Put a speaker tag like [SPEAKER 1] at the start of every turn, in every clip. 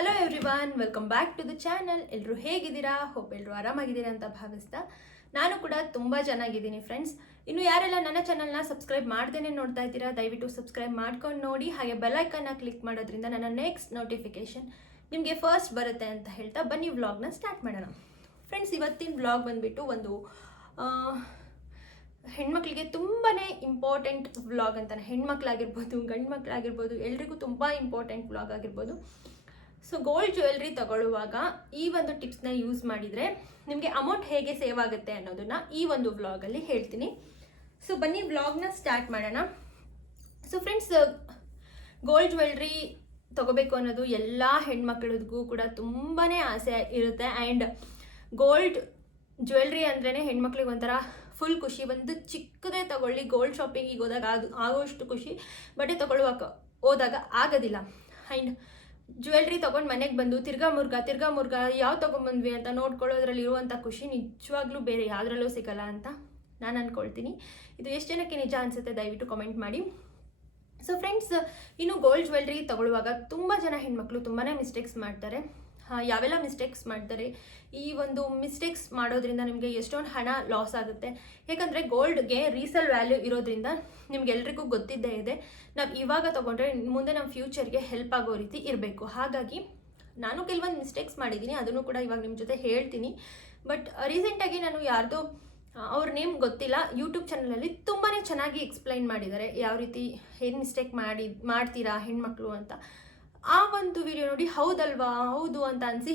[SPEAKER 1] Hello everyone welcome back to the channel ಎಲ್ಲರೂ ಹೇಗಿದ್ದೀರಾ? Hope ಎಲ್ಲರೂ ಆರಾಮಾಗಿದ್ದೀರಾ ಅಂತ ಭಾವಿಸ್ತಾ. ನಾನು ಕೂಡ ತುಂಬ ಚೆನ್ನಾಗಿದ್ದೀನಿ ಫ್ರೆಂಡ್ಸ್ ಇನ್ನು ಯಾರೆಲ್ಲ ನನ್ನ ಚಾನಲ್ನ ಸಬ್ಸ್ಕ್ರೈಬ್ ಮಾಡ್ದೇನೆ ನೋಡ್ತಾ ಇದ್ದೀರಾ, ದಯವಿಟ್ಟು ಸಬ್ಸ್ಕ್ರೈಬ್ ಮಾಡ್ಕೊಂಡು ನೋಡಿ. ಹಾಗೆ ಬೆಲ್ಲೈಕನ್ನ ಕ್ಲಿಕ್ ಮಾಡೋದ್ರಿಂದ ನನ್ನ ನೆಕ್ಸ್ಟ್ ನೋಟಿಫಿಕೇಶನ್ ನಿಮಗೆ ಫಸ್ಟ್ ಬರುತ್ತೆ ಅಂತ ಹೇಳ್ತಾ ಬನ್ನಿ ವ್ಲಾಗ್ನ ಸ್ಟಾರ್ಟ್ ಮಾಡೋಣ. ಫ್ರೆಂಡ್ಸ್ ಇವತ್ತಿನ ವ್ಲಾಗ್ ಬಂದುಬಿಟ್ಟು ಒಂದು ಹೆಣ್ಮಕ್ಳಿಗೆ ತುಂಬಾ ಇಂಪಾರ್ಟೆಂಟ್ ವ್ಲಾಗ್ ಅಂತಾನೆ. ಹೆಣ್ಮಕ್ಳಾಗಿರ್ಬೋದು ಗಂಡು ಮಕ್ಕಳಾಗಿರ್ಬೋದು ಎಲ್ರಿಗೂ ತುಂಬ ಇಂಪಾರ್ಟೆಂಟ್ ವ್ಲಾಗ್ ಆಗಿರ್ಬೋದು. ಸೊ ಗೋಲ್ಡ್ ಜ್ಯುವೆಲ್ರಿ ತಗೊಳ್ಳುವಾಗ ಈ ಒಂದು ಟಿಪ್ಸ್ನ ಯೂಸ್ ಮಾಡಿದರೆ ನಿಮಗೆ ಅಮೌಂಟ್ ಹೇಗೆ ಸೇವ್ ಆಗುತ್ತೆ ಅನ್ನೋದನ್ನು ಈ ಒಂದು ವ್ಲಾಗಲ್ಲಿ ಹೇಳ್ತೀನಿ. ಸೊ ಬನ್ನಿ ವ್ಲಾಗ್ನ ಸ್ಟಾರ್ಟ್ ಮಾಡೋಣ. ಸೊ ಫ್ರೆಂಡ್ಸ್ ಗೋಲ್ಡ್ ಜ್ಯುವೆಲ್ರಿ ತಗೋಬೇಕು ಅನ್ನೋದು ಎಲ್ಲ ಹೆಣ್ಮಕ್ಳಿಗೂ ಕೂಡ ತುಂಬಾ ಆಸೆ ಇರುತ್ತೆ. ಆ್ಯಂಡ್ ಗೋಲ್ಡ್ ಜ್ಯುವೆಲ್ರಿ ಅಂದ್ರೇ ಹೆಣ್ಮಕ್ಳಿಗೆ ಒಂಥರ ಫುಲ್ ಖುಷಿ. ಒಂದು ಚಿಕ್ಕದೇ ತಗೊಳ್ಳಿ ಗೋಲ್ಡ್ ಶಾಪಿಂಗಿಗೆ ಹೋದಾಗ ಅದು ಆಗೋಷ್ಟು ಖುಷಿ ಬಟ್ಟೆ ತಗೊಳ್ಳುವಾಗ ಹೋದಾಗ ಆಗೋದಿಲ್ಲ. ಆ್ಯಂಡ್ ಜ್ಯುವೆಲ್ರಿ ತೊಗೊಂಡು ಮನೆಗೆ ಬಂದು ತಿರ್ಗಾ ಮುರ್ಗ ತಿರ್ಗಾ ಮುರ್ಗ ಯಾವ ತೊಗೊಂಬಂದ್ವಿ ಅಂತ ನೋಡ್ಕೊಳ್ಳೋದ್ರಲ್ಲಿ ಇರುವಂಥ ಖುಷಿ ನಿಜವಾಗ್ಲೂ ಬೇರೆ, ಯಾವುದ್ರಲ್ಲೂ ಸಿಗಲ್ಲ ಅಂತ ನಾನು ಅಂದ್ಕೊಳ್ತೀನಿ ಇದು ಎಷ್ಟು ಜನಕ್ಕೆ ನಿಜ ಅನಿಸುತ್ತೆ ದಯವಿಟ್ಟು ಕಮೆಂಟ್ ಮಾಡಿ. ಸೊ ಫ್ರೆಂಡ್ಸ್ ಇನ್ನು ಗೋಲ್ಡ್ ಜ್ಯುವೆಲ್ರಿ ತಗೊಳ್ಳುವಾಗ ತುಂಬ ಜನ ಹೆಣ್ಮಕ್ಳು ತುಂಬಾ ಮಿಸ್ಟೇಕ್ಸ್ ಮಾಡ್ತಾರೆ. ಯಾವೆಲ್ಲ ಮಿಸ್ಟೇಕ್ಸ್ ಮಾಡ್ತಾರೆ? ಈ ಒಂದು ಮಿಸ್ಟೇಕ್ಸ್ ಮಾಡೋದ್ರಿಂದ ನಿಮಗೆ ಎಷ್ಟೊಂದು ಹಣ ಲಾಸ್ ಆಗುತ್ತೆ. ಯಾಕಂದರೆ ಗೋಲ್ಡ್ಗೆ ರೀಸೇಲ್ ವ್ಯಾಲ್ಯೂ ಇರೋದ್ರಿಂದ ನಿಮ್ಗೆಲ್ರಿಗೂ ಗೊತ್ತಿದ್ದೇ ಇದೆ. ನಾವು ಇವಾಗ ತೊಗೊಂಡ್ರೆ ಮುಂದೆ ನಮ್ಮ ಫ್ಯೂಚರ್ಗೆ ಹೆಲ್ಪ್ ಆಗೋ ರೀತಿ ಇರಬೇಕು. ಹಾಗಾಗಿ ನಾನು ಕೆಲವೊಂದು ಮಿಸ್ಟೇಕ್ಸ್ ಮಾಡಿದ್ದೀನಿ, ಅದನ್ನು ಕೂಡ ಇವಾಗ ನಿಮ್ಮ ಜೊತೆ ಹೇಳ್ತೀನಿ. ಬಟ್ ರೀಸೆಂಟಾಗಿ ನಾನು ಯಾರ್ದೋ ಅವ್ರ ನೇಮ್ ಗೊತ್ತಿಲ್ಲ ಯೂಟ್ಯೂಬ್ ಚಾನಲಲ್ಲಿ ತುಂಬಾ ಚೆನ್ನಾಗಿ ಎಕ್ಸ್ಪ್ಲೈನ್ ಮಾಡಿದ್ದಾರೆ. ಯಾವ ರೀತಿ ಏನು ಮಿಸ್ಟೇಕ್ ಮಾಡಿ, ಮಾಡ್ತೀರಾ ಹೆಣ್ಮಕ್ಳು ಅಂತ. ಆ ಒಂದು ವಿಡಿಯೋ ನೋಡಿ, ಹೌದಲ್ವಾ? ಹೌದು ಅಂತ ಅನಿಸಿ.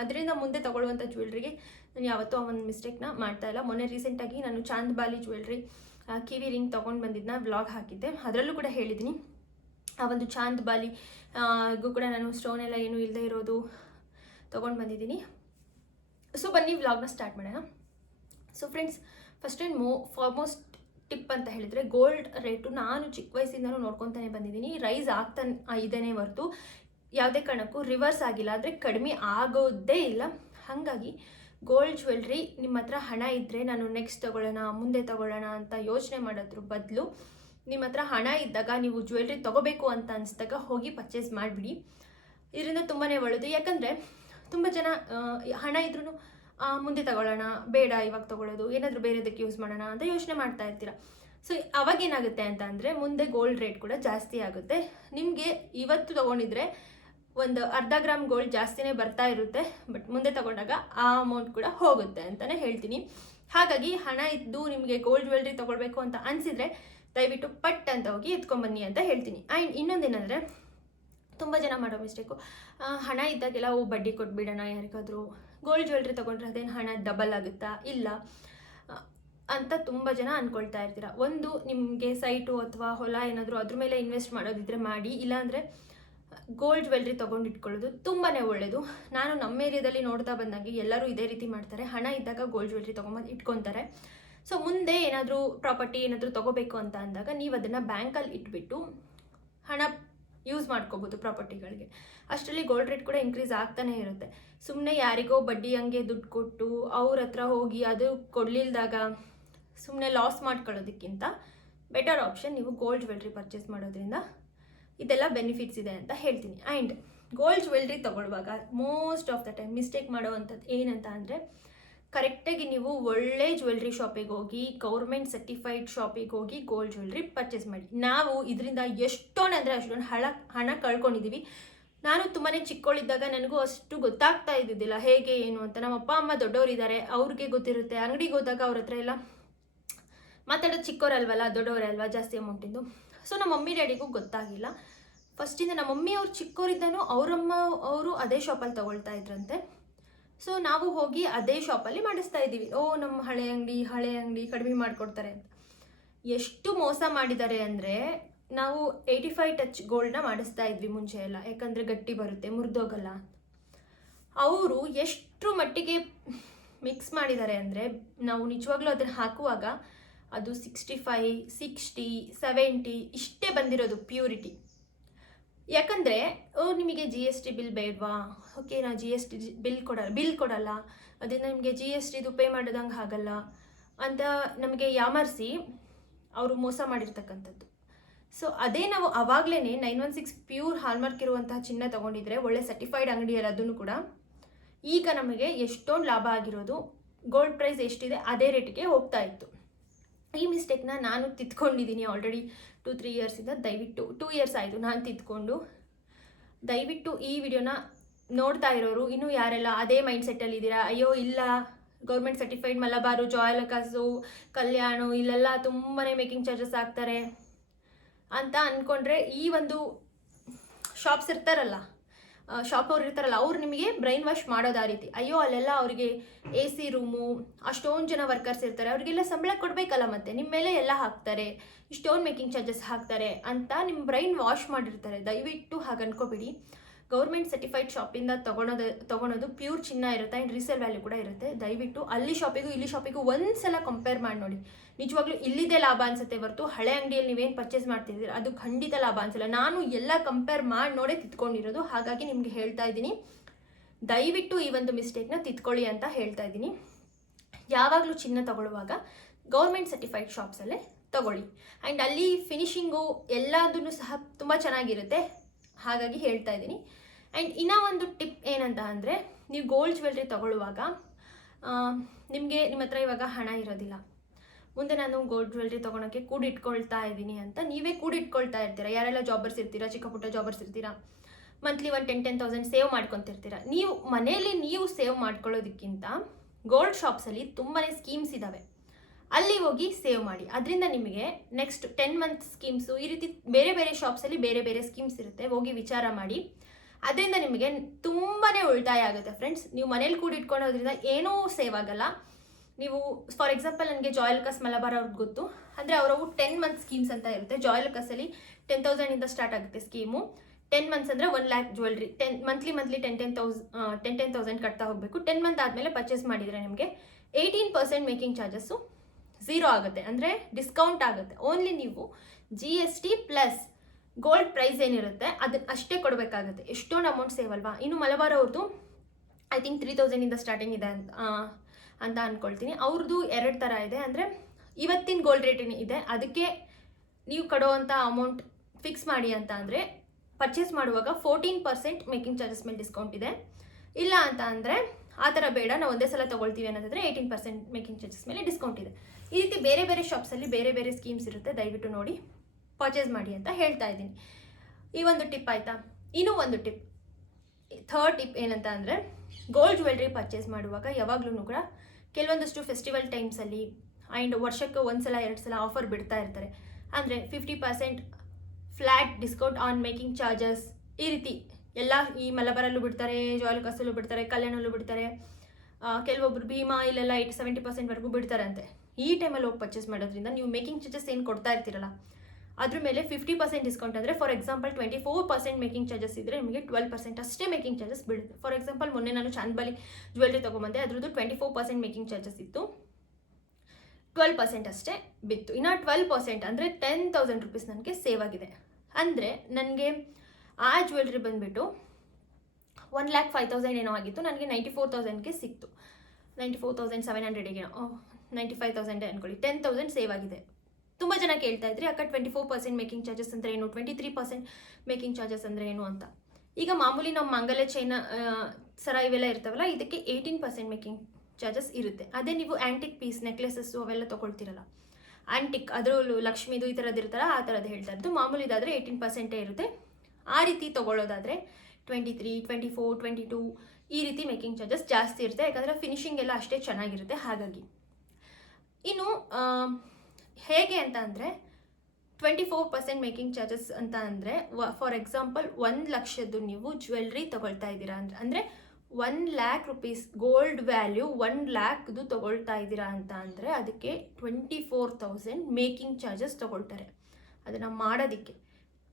[SPEAKER 1] ಅದರಿಂದ ಮುಂದೆ ತಗೊಳ್ಳುವಂಥ ಜ್ಯುವೆಲ್ರಿಗೆ ನಾನು ಯಾವತ್ತೂ ಆ ಒಂದು ಮಿಸ್ಟೇಕ್ನ ಮಾಡ್ತಾ ಇಲ್ಲ. ಮೊನ್ನೆ ರೀಸೆಂಟಾಗಿ ನಾನು ಚಾಂದ್ ಬಾಲಿ ಜ್ಯುವೆಲ್ರಿ ಕಿವಿ ರಿಂಗ್ ತೊಗೊಂಡು ಬಂದಿದ್ದನ್ನ ವ್ಲಾಗ್ ಹಾಕಿದ್ದೆ. ಅದರಲ್ಲೂ ಕೂಡ ಹೇಳಿದ್ದೀನಿ ಆ ಒಂದು ಚಾಂದ್ ಬಾಲಿ ಗೂ ಕೂಡ ನಾನು ಸ್ಟೋನ್ ಎಲ್ಲ ಏನೂ ಇಲ್ಲದೆ ಇರೋದು ತೊಗೊಂಡು ಬಂದಿದ್ದೀನಿ. ಸೊ ಬನ್ನಿ ವ್ಲಾಗ್ನ ಸ್ಟಾರ್ಟ್ ಮಾಡೋಣ. ಸೊ ಫ್ರೆಂಡ್ಸ್ ಫಸ್ಟ್ ಆ್ಯಂಡ್ ಮೋ ಫಾರ್ಮೋಸ್ಟ್ ಟಿಪ್ ಅಂತ ಹೇಳಿದರೆ ಗೋಲ್ಡ್ ರೇಟು ನಾನು ಚಿಕ್ಕ ವಯಸ್ಸಿಂದನೂ ನೋಡ್ಕೊತಾನೆ ಬಂದಿದ್ದೀನಿ. ರೈಸ್ ಆಗ್ತಾ ಇದೇನೆ ಹೊರತು ಯಾವುದೇ ಕಾರಣಕ್ಕೂ ರಿವರ್ಸ್ ಆಗಿಲ್ಲ. ಆದರೆ ಕಡಿಮೆ ಆಗೋದೇ ಇಲ್ಲ. ಹಾಗಾಗಿ ಗೋಲ್ಡ್ ಜ್ಯುವೆಲ್ರಿ ನಿಮ್ಮ ಹತ್ರ ಹಣ ಇದ್ದರೆ ನಾನು ನೆಕ್ಸ್ಟ್ ತೊಗೊಳ್ಳೋಣ, ಮುಂದೆ ತೊಗೊಳ್ಳೋಣ ಅಂತ ಯೋಚನೆ ಮಾಡೋದ್ರ ಬದಲು ನಿಮ್ಮ ಹತ್ರ ಹಣ ಇದ್ದಾಗ ನೀವು ಜ್ಯುವೆಲ್ರಿ ತಗೋಬೇಕು ಅಂತ ಅನಿಸಿದಾಗ ಹೋಗಿ ಪರ್ಚೇಸ್ ಮಾಡಿಬಿಡಿ. ಇದರಿಂದ ತುಂಬಾ ಒಳ್ಳೆಯದು ಯಾಕಂದರೆ ತುಂಬ ಜನ ಹಣ ಇದ್ರೂ ಮುಂದೆ ತಗೊಳ್ಳೋಣ, ಬೇಡ, ಇವಾಗ ತಗೊಳ್ಳೋದು, ಏನಾದರೂ ಬೇರೆದಕ್ಕೆ ಯೂಸ್ ಮಾಡೋಣ ಅಂತ ಯೋಚನೆ ಮಾಡ್ತಾ ಇರ್ತೀರ? ಸೊ ಅವಾಗ ಏನಾಗುತ್ತೆ ಅಂತ ಅಂದರೆ ಮುಂದೆ ಗೋಲ್ಡ್ ರೇಟ್ ಕೂಡ ಜಾಸ್ತಿ ಆಗುತ್ತೆ. ನಿಮಗೆ ಇವತ್ತು ತೊಗೊಂಡಿದ್ರೆ ಒಂದು ಅರ್ಧ ಗ್ರಾಮ್ ಗೋಲ್ಡ್ ಜಾಸ್ತಿನೇ ಬರ್ತಾ ಇರುತ್ತೆ ಬಟ್ ಮುಂದೆ ತಗೊಂಡಾಗ ಆ ಅಮೌಂಟ್ ಕೂಡ ಹೋಗುತ್ತೆ ಅಂತಲೇ ಹೇಳ್ತೀನಿ. ಹಾಗಾಗಿ ಹಣ ಇದ್ದು ನಿಮಗೆ ಗೋಲ್ಡ್ ಜ್ಯುವೆಲ್ರಿ ತೊಗೊಳ್ಬೇಕು ಅಂತ ಅನಿಸಿದರೆ ದಯವಿಟ್ಟು ಪಟ್ ಅಂತ ಹೋಗಿ ಎತ್ಕೊಂಬನ್ನಿ ಅಂತ ಹೇಳ್ತೀನಿ. ಆ್ಯಂಡ್ ಇನ್ನೊಂದೇನೆಂದರೆ ತುಂಬ ಜನ ಮಾಡೋ ಮಿಸ್ಟೇಕು ಹಣ ಇದ್ದಾಗೆಲ್ಲ, ಓ, ಬಡ್ಡಿ ಕೊಟ್ಬಿಡೋಣ ಯಾರಿಗಾದರೂ. ಗೋಲ್ಡ್ ಜ್ಯುವೆಲ್ರಿ ತೊಗೊಂಡ್ರೆ ಅದೇನು ಹಣ ಡಬಲ್ ಆಗುತ್ತಾ? ಇಲ್ಲ. ಅಂತ ತುಂಬ ಜನ ಅಂದ್ಕೊಳ್ತಾ ಇರ್ತೀರ. ಒಂದು ನಿಮಗೆ ಸೈಟು ಅಥವಾ ಹೊಲ ಏನಾದರೂ ಅದ್ರ ಮೇಲೆ ಇನ್ವೆಸ್ಟ್ ಮಾಡೋದಿದ್ರೆ ಮಾಡಿ, ಇಲ್ಲಾಂದರೆ ಗೋಲ್ಡ್ ಜ್ಯುವೆಲ್ರಿ ತೊಗೊಂಡು ಇಟ್ಕೊಳ್ಳೋದು ತುಂಬಾ ಒಳ್ಳೆಯದು ನಾನು ನಮ್ಮ ಏರಿಯಾದಲ್ಲಿ ನೋಡ್ತಾ ಬಂದಂಗೆ ಎಲ್ಲರೂ ಇದೇ ರೀತಿ ಮಾಡ್ತಾರೆ. ಹಣ ಇದ್ದಾಗ ಗೋಲ್ಡ್ ಜ್ಯುವೆಲ್ರಿ ತೊಗೊಂಬಂದು ಇಟ್ಕೊತಾರೆ. ಸೊ, ಮುಂದೆ ಏನಾದರೂ ಪ್ರಾಪರ್ಟಿ ಏನಾದರೂ ತೊಗೋಬೇಕು ಅಂತ ಅಂದಾಗ ನೀವು ಅದನ್ನು ಬ್ಯಾಂಕಲ್ಲಿ ಇಟ್ಬಿಟ್ಟು ಹಣ ಯೂಸ್ ಮಾಡ್ಕೋಬೋದು ಪ್ರಾಪರ್ಟಿಗಳಿಗೆ ಅಷ್ಟರಲ್ಲಿ ಗೋಲ್ಡ್ ರೇಟ್ ಕೂಡ ಇನ್ಕ್ರೀಸ್ ಆಗ್ತಾನೆ ಇರುತ್ತೆ. ಸುಮ್ಮನೆ ಯಾರಿಗೋ ಬಡ್ಡಿ ಹಂಗೆ ದುಡ್ಡು ಕೊಟ್ಟು ಅವ್ರ ಹತ್ರ ಹೋಗಿ ಅದು ಕೊಡಲಿಲ್ದಾಗ ಸುಮ್ಮನೆ ಲಾಸ್ ಮಾಡ್ಕೊಳ್ಳೋದಕ್ಕಿಂತ ಬೆಟರ್ ಆಪ್ಷನ್ ನೀವು ಗೋಲ್ಡ್ ಜ್ಯುವೆಲ್ರಿ ಪರ್ಚೇಸ್ ಮಾಡೋದ್ರಿಂದ ಇದೆಲ್ಲ ಬೆನಿಫಿಟ್ಸ್ ಇದೆ ಅಂತ ಹೇಳ್ತೀನಿ. And gold jewellery ತೊಗೊಳ್ಳುವಾಗ most of the time mistake ಮಾಡೋವಂಥದ್ದು ಏನಂತ ಅಂದರೆ ಕರೆಕ್ಟಾಗಿ ನೀವು ಒಳ್ಳೆ ಜ್ಯುವೆಲ್ರಿ ಶಾಪಿಗೆ ಹೋಗಿ ಗೌರ್ಮೆಂಟ್ ಸರ್ಟಿಫೈಡ್ ಶಾಪಿಗೆ ಹೋಗಿ ಗೋಲ್ಡ್ ಜ್ಯುವೆಲ್ರಿ ಪರ್ಚೇಸ್ ಮಾಡಿ. ನಾವು ಇದರಿಂದ ಎಷ್ಟೊಂದು ಅಂದರೆ ಅಷ್ಟೊಂದು ಹಣ ಹಣ ಕಳ್ಕೊಂಡಿದ್ದೀವಿ ನಾನು ತುಂಬಾ ಚಿಕ್ಕವಳಿದ್ದಾಗ ನನಗೂ ಅಷ್ಟು ಗೊತ್ತಾಗ್ತಾ ಇದ್ದಿದ್ದಿಲ್ಲ. ಹೇಗೆ, ಏನು ಅಂತ. ನಮ್ಮ ಅಪ್ಪ, ಅಮ್ಮ ದೊಡ್ಡವರಿದ್ದಾರೆ. ಅವ್ರಿಗೆ ಗೊತ್ತಿರುತ್ತೆ. ಅಂಗಡಿಗೆ ಹೋದಾಗ ಅವ್ರ ಹತ್ರ ಎಲ್ಲ ಮಾತಾಡೋದು ಚಿಕ್ಕವರಲ್ವಲ್ಲ ದೊಡ್ಡವರೇ ಅಲ್ವಾ ಜಾಸ್ತಿ ಅಮೌಂಟಿಂದು ಸೊ ನಮ್ಮ ಮಮ್ಮಿ ಡ್ಯಾಡಿಗೂ ಗೊತ್ತಾಗಿಲ್ಲ. ಫಸ್ಟಿಂದ ನಮ್ಮ ಮಮ್ಮಿ ಅವ್ರು ಚಿಕ್ಕವರಿದ್ದಾನು ಅವರಮ್ಮ ಅವರು ಅದೇ ಶಾಪಲ್ಲಿ ತಗೊಳ್ತಾ ಇದ್ರಂತೆ. ಸೊ ನಾವು ಹೋಗಿ ಅದೇ ಶಾಪಲ್ಲಿ ಮಾಡಿಸ್ತಾ ಇದ್ದೀವಿ. ಓ ನಮ್ಮ ಹಳೆ ಅಂಗಡಿ ಹಳೆ ಅಂಗಡಿ ಕಡಿಮೆ ಮಾಡಿಕೊಡ್ತಾರೆ ಅಂತ. ಎಷ್ಟು ಮೋಸ ಮಾಡಿದ್ದಾರೆ ಅಂದರೆ, ನಾವು ಏಯ್ಟಿ ಫೈವ್ ಟಚ್ ಗೋಲ್ಡ್ನ ಮಾಡಿಸ್ತಾ ಇದ್ವಿ ಮುಂಚೆ ಎಲ್ಲ. ಯಾಕಂದರೆ ಗಟ್ಟಿ ಬರುತ್ತೆ, ಮುರಿದೋಗಲ್ಲ ಅವರು ಎಷ್ಟು ಮಟ್ಟಿಗೆ ಮಿಕ್ಸ್ ಮಾಡಿದ್ದಾರೆ ಅಂದರೆ, ನಾವು ನಿಜವಾಗ್ಲೂ ಅದನ್ನು ಹಾಕುವಾಗ ಅದು ಸಿಕ್ಸ್ಟಿ ಫೈ ಸಿಕ್ಸ್ಟಿ ಸೆವೆಂಟಿ ಇಷ್ಟೇ ಬಂದಿರೋದು ಪ್ಯೂರಿಟಿ ಯಾಕಂದರೆ ನಿಮಗೆ ಜಿ ಎಸ್ ಟಿ ಬಿಲ್ ಬೇಡವಾ? ಓಕೆ, ನಾ ಜಿ ಎಸ್ ಟಿ ಬಿಲ್ ಕೊಡಲ್ಲ ಬಿಲ್ ಕೊಡಲ್ಲ. ಅದರಿಂದ ನಿಮಗೆ ಜಿ ಎಸ್ ಟಿದು ಪೇ ಮಾಡೋದಂಗೆ ಆಗಲ್ಲ ಅಂತ ನಮಗೆ ಯಾಮರ್ಸಿ ಅವರು ಮೋಸ ಮಾಡಿರ್ತಕ್ಕಂಥದ್ದು. ಸೊ ಅದೇ ನಾವು ಆವಾಗಲೇ nine one six pure hallmark ಇರುವಂತಹ ಚಿನ್ನ ತೊಗೊಂಡಿದ್ರೆ ಒಳ್ಳೆ ಸರ್ಟಿಫೈಡ್ ಅಂಗಡಿಯಲ್ಲಿ ಅದನ್ನು ಕೂಡ ಈಗ ನಮಗೆ ಎಷ್ಟೊಂದು ಲಾಭ ಆಗಿರೋದು ಗೋಲ್ಡ್ ಪ್ರೈಸ್ ಎಷ್ಟಿದೆ ಅದೇ ರೇಟಿಗೆ ಹೋಗ್ತಾ ಇತ್ತು. ಈ ಮಿಸ್ಟೇಕ್ನ ನಾನು ತಿದ್ಕೊಂಡಿದ್ದೀನಿ ಆಲ್ರೆಡಿ ಟು ತ್ರೀ ಇಯರ್ಸಿಂದ ದಯವಿಟ್ಟು ಟೂ ಇಯರ್ಸ್ ಆಯಿತು ನಾನು ತಿದ್ಕೊಂಡು. ದಯವಿಟ್ಟು ಈ ವಿಡಿಯೋನ ನೋಡ್ತಾ ಇರೋರು, ಇನ್ನೂ ಯಾರೆಲ್ಲ ಅದೇ ಮೈಂಡ್ ಸೆಟ್ಟಲ್ಲಿ ಇದ್ದೀರಾ? ಅಯ್ಯೋ, ಇಲ್ಲ. ಗೌರ್ಮೆಂಟ್ ಸರ್ಟಿಫೈಡ್ ಮಲಬಾರು ಜಾಯಲಕಾಸು ಕಲ್ಯಾಣ ಇಲ್ಲೆಲ್ಲ ತುಂಬಾ ಮೇಕಿಂಗ್ ಚಾರ್ಜಸ್ ಆಗ್ತಾರೆ ಅಂತ ಅಂದ್ಕೊಂಡ್ರೆ ಈ ಒಂದು ಶಾಪ್ಸ್ ಇರ್ತಾರಲ್ಲ ಶಾಪ್ ಅವ್ರು ಇರ್ತಾರಲ್ಲ, ಅವ್ರು ನಿಮಗೆ ಬ್ರೈನ್ ವಾಶ್ ಮಾಡೋದು ಆ ರೀತಿ. ಅಯ್ಯೋ, ಅಲ್ಲೆಲ್ಲ ಅವರಿಗೆ ಎ ಸಿ ರೂಮು ಅಷ್ಟೊಂದು ಜನ ವರ್ಕರ್ಸ್ ಇರ್ತಾರೆ. ಅವರಿಗೆಲ್ಲ ಸಂಬಳ ಕೊಡಬೇಕಲ್ಲ ಮತ್ತೆ. ನಿಮ್ಮ ಮೇಲೆ ಎಲ್ಲ ಹಾಕ್ತಾರೆ. ಇಷ್ಟೊಂದು ಮೇಕಿಂಗ್ ಚಾರ್ಜಸ್ ಹಾಕ್ತಾರೆ ಅಂತ ನಿಮ್ಮ ಬ್ರೈನ್ ವಾಶ್ ಮಾಡಿರ್ತಾರೆ. ದಯವಿಟ್ಟು ಹಾಗೆ ಅನ್ಕೋಬೇಡಿ. ಗೌರ್ಮೆಂಟ್ ಸರ್ಟಿಫೈಡ್ ಶಾಪಿಂದ ತೊಗೊಳೋದು ತೊಗೊಳೋದು ಪ್ಯೂರ್ ಚಿನ್ನ ಇರುತ್ತೆ. ಆ್ಯಂಡ್ ರೀಸೇಲ್ ವ್ಯಾಲ್ಯೂ ಕೂಡ ಇರುತ್ತೆ. ದಯವಿಟ್ಟು ಅಲ್ಲಿ ಶಾಪಿಗೂ ಇಲ್ಲಿ ಶಾಪಿಗೂ ಒಂದು ಸಲ ಕಂಪೇರ್ ಮಾಡಿ ನೋಡಿ. ನಿಜವಾಗ್ಲೂ ಇಲ್ಲಿದೆ ಲಾಭ ಅನ್ಸುತ್ತೆ ಹೊರತು ಹಳೆ ಅಂಗಡಿಯಲ್ಲಿ ನೀವೇನು ಪರ್ಚೇಸ್ ಮಾಡ್ತಿದ್ದೀರಿ, ಅದು ಖಂಡಿತ ಲಾಭ ಅನ್ಸಲ್ಲ. ನಾನು ಎಲ್ಲ ಕಂಪೇರ್ ಮಾಡಿ, ನೋಡೇ ತಿದ್ಕೊಂಡಿರೋದು ಹಾಗಾಗಿ ನಿಮಗೆ ಹೇಳ್ತಾ ಇದ್ದೀನಿ. ದಯವಿಟ್ಟು ಈ ಒಂದು ಮಿಸ್ಟೇಕ್ನ ತಿದ್ಕೊಳ್ಳಿ ಅಂತ ಹೇಳ್ತಾ ಇದ್ದೀನಿ. ಯಾವಾಗಲೂ ಚಿನ್ನ ತಗೊಳ್ಳುವಾಗ ಗೌರ್ಮೆಂಟ್ ಸರ್ಟಿಫೈಡ್ ಶಾಪ್ಸಲ್ಲೇ ತಗೊಳ್ಳಿ. ಆ್ಯಂಡ್ ಅಲ್ಲಿ ಫಿನಿಶಿಂಗು ಎಲ್ಲದನ್ನು ಸಹ ತುಂಬ ಚೆನ್ನಾಗಿರುತ್ತೆ. ಹಾಗಾಗಿ ಹೇಳ್ತಾ ಇದ್ದೀನಿ. ಆ್ಯಂಡ್ ಇನ್ನೂ ಒಂದು ಟಿಪ್ ಏನಂತ ಅಂದರೆ, ನೀವು ಗೋಲ್ಡ್ ಜ್ಯುವೆಲ್ರಿ ತಗೊಳ್ಳುವಾಗ ನಿಮಗೆ ನಿಮ್ಮ ಹತ್ರ ಇವಾಗ ಹಣ ಇರೋದಿಲ್ಲ. ಮುಂದೆ ನಾನು ಗೋಲ್ಡ್ ಜ್ಯುವೆಲ್ರಿ ತೊಗೊಳಕ್ಕೆ ಕೂಡಿಟ್ಕೊಳ್ತಾ ಇದ್ದೀನಿ ಅಂತ ನೀವೇ ಕೂಡಿಟ್ಕೊಳ್ತಾ ಇರ್ತೀರಾ? ಯಾರೆಲ್ಲ ಜಾಬರ್ಸ್ ಇರ್ತೀರಾ? ಚಿಕ್ಕ ಪುಟ್ಟ ಜಾಬರ್ಸ್ ಇರ್ತೀರಾ? ಮಂತ್ಲಿ ಒಂದು ಟೆನ್ ಟೆನ್ ತೌಸಂಡ್ ಸೇವ್ ಮಾಡ್ಕೊತಿರ್ತೀರಾ? ನೀವು, ಮನೆಯಲ್ಲಿ ನೀವು ಸೇವ್ ಮಾಡ್ಕೊಳ್ಳೋದಕ್ಕಿಂತ ಗೋಲ್ಡ್ ಶಾಪ್ಸಲ್ಲಿ ತುಂಬಾ ಸ್ಕೀಮ್ಸ್ ಇದ್ದಾವೆ ಅಲ್ಲಿ ಹೋಗಿ ಸೇವ್ ಮಾಡಿ. ಅದರಿಂದ ನಿಮಗೆ ನೆಕ್ಸ್ಟ್ ಟೆನ್ ಮಂತ್ ಸ್ಕೀಮ್ಸು ಈ ರೀತಿ ಬೇರೆ ಬೇರೆ ಶಾಪ್ಸಲ್ಲಿ ಬೇರೆ ಬೇರೆ ಸ್ಕೀಮ್ಸ್ ಇರುತ್ತೆ. ಹೋಗಿ ವಿಚಾರ ಮಾಡಿ. ಅದರಿಂದ ನಿಮಗೆ ತುಂಬಾ ಉಳಿತಾಯ ಆಗುತ್ತೆ ಫ್ರೆಂಡ್ಸ್ ನೀವು ಮನೇಲಿ ಕೂಡಿಟ್ಕೊಳ್ಳೋದ್ರಿಂದ ಏನೂ ಸೇವ್ ಆಗಲ್ಲ. ನೀವು ಫಾರ್ ಎಕ್ಸಾಂಪಲ್ ನನಗೆ ಜಾಯಲ್ಕಸ್ ಮಲಬಾರ್ ಅವ್ರಿಗೆ ಗೊತ್ತು. ಅಂದರೆ ಅವರವು ಟೆನ್ ಮಂತ್ ಸ್ಕೀಮ್ಸ್ ಅಂತ ಇರುತ್ತೆ. ಜಾಯ್ಲಕಸಲ್ಲಿ ಟೆನ್ ತೌಸಂಡಿಂದ ಸ್ಟಾರ್ಟ್ ಆಗುತ್ತೆ ಸ್ಕೀಮು ಟೆನ್ ಮಂತ್ಸ್ ಅಂದರೆ one lakh jewellery ten monthly monthly ten ten thousand ten ten thousand ಕಟ್ತಾ ಹೋಗಬೇಕು. ಟೆನ್ ಮಂತ್ ಆದಮೇಲೆ ಪರ್ಚೇಸ್ ಮಾಡಿದರೆ ನಿಮಗೆ eighteen percent making charges zero ಆಗುತ್ತೆ. ಅಂದರೆ ಡಿಸ್ಕೌಂಟ್ ಆಗುತ್ತೆ. ಓನ್ಲಿ ನೀವು G S T plus gold price ಏನಿರುತ್ತೆ ಅದನ್ನ ಅಷ್ಟೇ ಕೊಡಬೇಕಾಗುತ್ತೆ. ಎಷ್ಟೊಂದು ಅಮೌಂಟ್ ಸೇವ್ ಅಲ್ವಾ? ಇನ್ನು ಮಲಬಾರ್ ಅವ್ರದ್ದು ಐ ಥಿಂಕ್ ತ್ರೀ ತೌಸಂಡಿಂದ ಸ್ಟಾರ್ಟಿಂಗ್ ಇದೆ ಅಂತ ಅಂತ ಅಂದ್ಕೊಳ್ತೀನಿ ಅವ್ರದ್ದು ಎರಡು ಥರ ಇದೆ. ಅಂದರೆ ಇವತ್ತಿನ ಗೋಲ್ಡ್ ರೇಟ್ ಇದೆ? ಅದಕ್ಕೆ ನೀವು ಕೊಡೋವಂಥ ಅಮೌಂಟ್ ಫಿಕ್ಸ್ ಮಾಡಿ ಅಂತ ಅಂದರೆ ಪರ್ಚೇಸ್ ಮಾಡುವಾಗ ಫೋರ್ಟೀನ್ ಪರ್ಸೆಂಟ್ ಮೇಕಿಂಗ್ ಚಾರ್ಜಸ್ ಮೇಲೆ ಡಿಸ್ಕೌಂಟ್ ಇದೆ. ಇಲ್ಲ ಅಂತ ಅಂದರೆ ಆ ಥರ ಬೇಡ. ನಾವು ಒಂದೇ ಸಲ ತೊಗೊಳ್ತೀವಿ ಅನ್ನೋದಾದರೆ ಏಯ್ಟೀನ್ ಪರ್ಸೆಂಟ್ ಮೇಕಿಂಗ್ ಚಾರ್ಜಸ್ ಮೇಲೆ ಡಿಸ್ಕೌಂಟ್ ಇದೆ. ಈ ರೀತಿ ಬೇರೆ ಬೇರೆ ಶಾಪ್ಸಲ್ಲಿ ಬೇರೆ ಬೇರೆ ಸ್ಕೀಮ್ಸ್ ಇರುತ್ತೆ. ದಯವಿಟ್ಟು ನೋಡಿ. ಪರ್ಚೇಸ್ ಮಾಡಿ ಅಂತ ಹೇಳ್ತಾ ಇದ್ದೀನಿ. ಈ ಒಂದು ಟಿಪ್ ಆಯಿತಾ? ಇನ್ನೂ ಒಂದು ಟಿಪ್ ಥರ್ಡ್ ಟಿಪ್ ಏನಂತ ಅಂದರೆ ಗೋಲ್ಡ್ ಜ್ಯುವೆಲ್ರಿ ಪರ್ಚೇಸ್ ಮಾಡುವಾಗ ಯಾವಾಗಲೂ ಕೂಡ ಕೆಲವೊಂದಷ್ಟು ಫೆಸ್ಟಿವಲ್ ಟೈಮ್ಸಲ್ಲಿ ಆ್ಯಂಡ್ ವರ್ಷಕ್ಕೆ ಒಂದು ಸಲ ಎರಡು ಸಲ ಆಫರ್ ಬಿಡ್ತಾ ಇರ್ತಾರೆ. ಅಂದರೆ fifty percent flat discount on making charges ಈ ರೀತಿ. ಎಲ್ಲ ಈ ಮಲಬಾರಲ್ಲೂ ಬಿಡ್ತಾರೆ ಜಾಲಿಕಾಸಲ್ಲೂ ಬಿಡ್ತಾರೆ, ಕಲ್ಯಾಣಲ್ಲೂ ಬಿಡ್ತಾರೆ. ಕೆಲವೊಬ್ರು ಭೀಮಾ ಇಲ್ಲೆಲ್ಲ ಏಯ್ಟಿ ಸೆವೆಂಟಿ ಪರ್ಸೆಂಟ್ವರೆಗೂ ಬಿಡ್ತಾರಂತೆ. ಈ ಟೈಮಲ್ಲಿ ಹೋಗಿ ಪರ್ಚೇಸ್ ಮಾಡೋದ್ರಿಂದ ನೀವು ಮೇಕಿಂಗ್ ಚಾರ್ಜಸ್ ಏನು ಕೊಡ್ತಾ ಇರ್ತೀರಲ್ಲ ಅದ್ರ ಮೇಲೆ ಫಿಫ್ಟಿ ಪರ್ಸೆಂಟ್ ಡಿಸ್ಕೌಂಟ್ ಅಂದರೆ for example twenty four percent making charges ಇದ್ದರೆ ನಿಮಗೆ ಟ್ವೆಲ್ ಪರ್ಸೆಂಟ್ ಅಷ್ಟೇ ಮೇಕಿಂಗ್ ಚಾರ್ಜಸ್ ಬೀಳುತ್ತೆ. ಫಾರ್ ಎಕ್ಸಾಂಪಲ್ ಮೊನ್ನೆ ನಾನು ಚಾಂದ್ಬಲಿ ಜ್ಯುವೆಲ್ರಿ ತೊಗೊಂಬಂದೆ, ಅದ್ರದ್ದು twenty four percent making charges ಇತ್ತು. ಟ್ವೆಲ್ ಪರ್ಸೆಂಟ್ ಅಷ್ಟೇ ಬಿತ್ತು. ಇನ್ನು ಟ್ವೆಲ್ ಪರ್ಸೆಂಟ್ ಅಂದರೆ ಟೆನ್ ತೌಸಂಡ್ ರುಪೀಸ್ ನನಗೆ ಸೇವ್ ಆಗಿದೆ. ಅಂದರೆ ನನಗೆ ಆ ಜ್ಯುವೆಲ್ರಿ ಬಂದುಬಿಟ್ಟು ಒನ್ ಲ್ಯಾಕ್ ಫೈವ್ ತೌಸಂಡ್ ಏನೋ ಆಗಿತ್ತು. ನನಗೆ ನೈಂಟಿ ಫೋರ್ ತೌಸಂಡ್ಗೆ ಸಿಕ್ತು. ನೈಂಟಿ ಫೋರ್ ತೌಸಂಡ್ ಸೆವೆನ್ ಹಂಡ್ರೆಡ್ಗೆ ನೈಂಟಿ ಫೈವ್ ತೌಸಂಡೇ ಅನ್ಕೊಳ್ಳಿ. ಟೆನ್ ತೌಸಂಡ್ ಸೇವ್ ಆಗಿದೆ. ತುಂಬ ಜನ ಕೇಳ್ತಾ ಇದ್ರಿ, ಅಕ್ಕ twenty four percent making charges ಅಂದ್ರೆ ಏನು twenty three percent making charges ಅಂದರೆ ಏನು ಅಂತ. ಈಗ ಮಾಮೂಲಿ ನಮ್ಮ ಮಂಗಲ ಚೈನ ಸರ ಇವೆಲ್ಲ ಇರ್ತಾವಲ್ಲ, ಇದಕ್ಕೆ ಏಯ್ಟೀನ್ ಪರ್ಸೆಂಟ್ ಮೇಕಿಂಗ್ ಚಾರ್ಜಸ್ ಇರುತ್ತೆ. ಅದೇ ನೀವು ಆ್ಯಂಟಿಕ್ ಪೀಸ್ ನೆಕ್ಲೆಸಸ್ಸು ಅವೆಲ್ಲ ತೊಗೊಳ್ತಿರಲ್ಲ. ಆ್ಯಂಟಿಕ್ ಅದರಲ್ಲೂ ಲಕ್ಷ್ಮಿದು ಈ ಥರದ್ದು ಇರ್ತಾರೆ ಆ ಥರದ್ದು ಹೇಳ್ತಾ ಇದ್ದು ಮಾಮೂಲಿದಾದರೆ ಏಯ್ಟೀನ್ ಪರ್ಸೆಂಟೇ ಇರುತ್ತೆ. ಆ ರೀತಿ ತೊಗೊಳ್ಳೋದಾದರೆ twenty three twenty four twenty two ಈ ರೀತಿ ಮೇಕಿಂಗ್ ಚಾರ್ಜಸ್ ಜಾಸ್ತಿ ಇರುತ್ತೆ. ಯಾಕಂದರೆ ಫಿನಿಶಿಂಗ್ ಎಲ್ಲ ಅಷ್ಟೇ ಚೆನ್ನಾಗಿರುತ್ತೆ, ಹಾಗಾಗಿ. ಇನ್ನು ಹೇಗೆ ಅಂತ ಅಂದರೆ twenty four percent making charges ಅಂತ ಅಂದರೆ ಫಾರ್ ಎಕ್ಸಾಂಪಲ್ ಒಂದು ಲಕ್ಷದ್ದು ನೀವು ಜ್ಯುವೆಲ್ರಿ ತೊಗೊಳ್ತಾ ಇದ್ದೀರಾ ಅಂದರೆ ಅಂದರೆ one lakh rupees gold value one ಲ್ಯಾಕ್ದು ತೊಗೊಳ್ತಾ ಇದ್ದೀರಾ ಅಂತ ಅಂದರೆ ಅದಕ್ಕೆ twenty four thousand making charges ತೊಗೊಳ್ತಾರೆ. ಅದನ್ನು ಮಾಡೋದಕ್ಕೆ.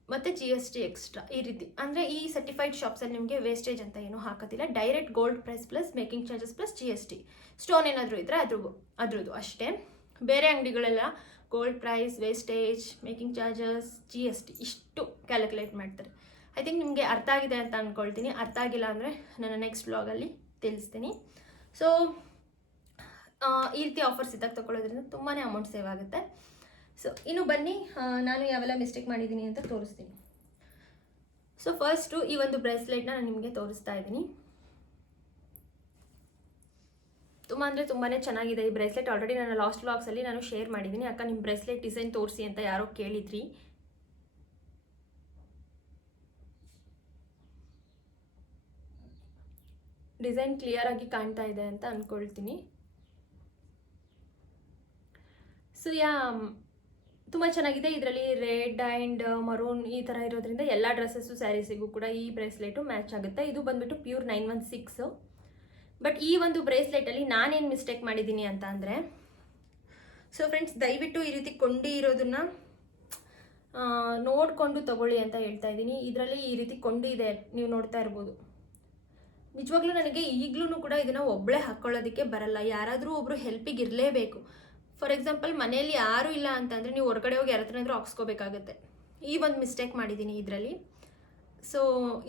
[SPEAKER 1] ಮತ್ತು ಜಿ ಎಸ್ ಟಿ ಎಕ್ಸ್ಟ್ರಾ ಈ ರೀತಿ. ಅಂದರೆ ಈ ಸರ್ಟಿಫೈಡ್ ಶಾಪ್ಸಲ್ಲಿ ನಿಮಗೆ ವೇಸ್ಟೇಜ್ ಅಂತ ಏನೂ ಹಾಕೋದಿಲ್ಲ. Direct gold price plus making charges plus G S T stone ಏನಾದರೂ ಇದ್ದರೆ ಅದ್ರ ಅದ್ರದ್ದು ಅಷ್ಟೇ. ಬೇರೆ ಅಂಗಡಿಗಳೆಲ್ಲ gold price wastage making charges G S T ಇಷ್ಟು ಕ್ಯಾಲ್ಕುಲೇಟ್ ಮಾಡ್ತಾರೆ. ಐ ಥಿಂಕ್ ನಿಮಗೆ ಅರ್ಥ ಆಗಿದೆ ಅಂತ ಅಂದ್ಕೊಳ್ತೀನಿ ಅರ್ಥ ಆಗಿಲ್ಲ ಅಂದರೆ ನಾನು ನೆಕ್ಸ್ಟ್ ಬ್ಲಾಗಲ್ಲಿ ತಿಳಿಸ್ತೀನಿ. ಸೊ ಈ ರೀತಿ ಆಫರ್ಸ್ ಇದ್ದಾಗ ತೊಗೊಳ್ಳೋದ್ರಿಂದ ತುಂಬಾ ಅಮೌಂಟ್ ಸೇವ್ ಆಗುತ್ತೆ. ಸೊ ಇನ್ನು ಬನ್ನಿ ನಾನು ಯಾವೆಲ್ಲ ಮಿಸ್ಟೇಕ್ ಮಾಡಿದ್ದೀನಿ ಅಂತ ತೋರಿಸ್ತೀನಿ. ಸೊ ಫಸ್ಟು ಈ ಒಂದು ಬ್ರೇಸ್ಲೆಟ್ನ ನಾನು ನಿಮಗೆ ತೋರಿಸ್ತಾ ಇದ್ದೀನಿ. ತುಂಬ ಅಂದರೆ ತುಂಬಾ ಚೆನ್ನಾಗಿದೆ ಈ ಬ್ರೇಸ್ಲೆಟ್. ಆಲ್ರೆಡಿ ನಾನು ಲಾಸ್ಟ್ ವ್ಲಾಗ್ಸಲ್ಲಿ ನಾನು ಶೇರ್ ಮಾಡಿದ್ದೀನಿ ಅಕ್ಕ ನಿಮ್ಮ ಬ್ರೇಸ್ಲೆಟ್ ಡಿಸೈನ್ ತೋರಿಸಿ ಅಂತ ಯಾರೋ ಕೇಳಿದ್ರಿ. ಡಿಸೈನ್ ಕ್ಲಿಯರ್ ಆಗಿ ಕಾಣ್ತಾ ಇದೆ ಅಂತ ಅಂದ್ಕೊಳ್ತೀನಿ ಸೊ ಯಾ, ತುಂಬ ಚೆನ್ನಾಗಿದೆ. ಇದರಲ್ಲಿ ರೆಡ್ ಆ್ಯಂಡ್ ಮರೂನ್ ಈ ಥರ ಇರೋದ್ರಿಂದ ಎಲ್ಲ ಡ್ರೆಸ್ಸಸ್ಸು ಸ್ಯಾರೀಸಿಗೂ ಕೂಡ ಈ ಬ್ರೇಸ್ಲೆಟು ಮ್ಯಾಚ್ ಆಗುತ್ತೆ. ಇದು ಬಂದ್ಬಿಟ್ಟು pure nine one six but ಈ ಒಂದು ಬ್ರೇಸ್ಲೆಟಲ್ಲಿ ನಾನೇನು ಮಿಸ್ಟೇಕ್ ಮಾಡಿದ್ದೀನಿ ಅಂತ ಅಂದರೆ ಸೊ ಫ್ರೆಂಡ್ಸ್ ದಯವಿಟ್ಟು ಈ ರೀತಿ ಕೊಂಡಿ ಇರೋದನ್ನ ನೋಡಿಕೊಂಡು ತಗೊಳ್ಳಿ ಅಂತ ಹೇಳ್ತಾ ಇದ್ದೀನಿ. ಇದರಲ್ಲಿ ಈ ರೀತಿ ಕೊಂಡಿ ಇದೆ, ನೀವು ನೋಡ್ತಾ ಇರ್ಬೋದು. ನಿಜವಾಗ್ಲೂ ನನಗೆ ಈಗಲೂ ಕೂಡ ಇದನ್ನು ಒಬ್ಬಳೇ ಹಾಕ್ಕೊಳ್ಳೋದಕ್ಕೆ ಬರಲ್ಲ. ಯಾರಾದರೂ ಒಬ್ಬರು ಹೆಲ್ಪಿಗೆ ಇರಲೇಬೇಕು. ಫಾರ್ ಎಕ್ಸಾಂಪಲ್ ಮನೆಯಲ್ಲಿ ಯಾರೂ ಇಲ್ಲ ಅಂತಂದರೆ ನೀವು ಹೊರಗಡೆ ಹೋಗಿ ಯಾರತ್ರನಾದರೂ ಹಾಕ್ಸ್ಕೋಬೇಕಾಗತ್ತೆ. ಈ ಒಂದು ಮಿಸ್ಟೇಕ್ ಮಾಡಿದ್ದೀನಿ ಇದರಲ್ಲಿ. ಸೊ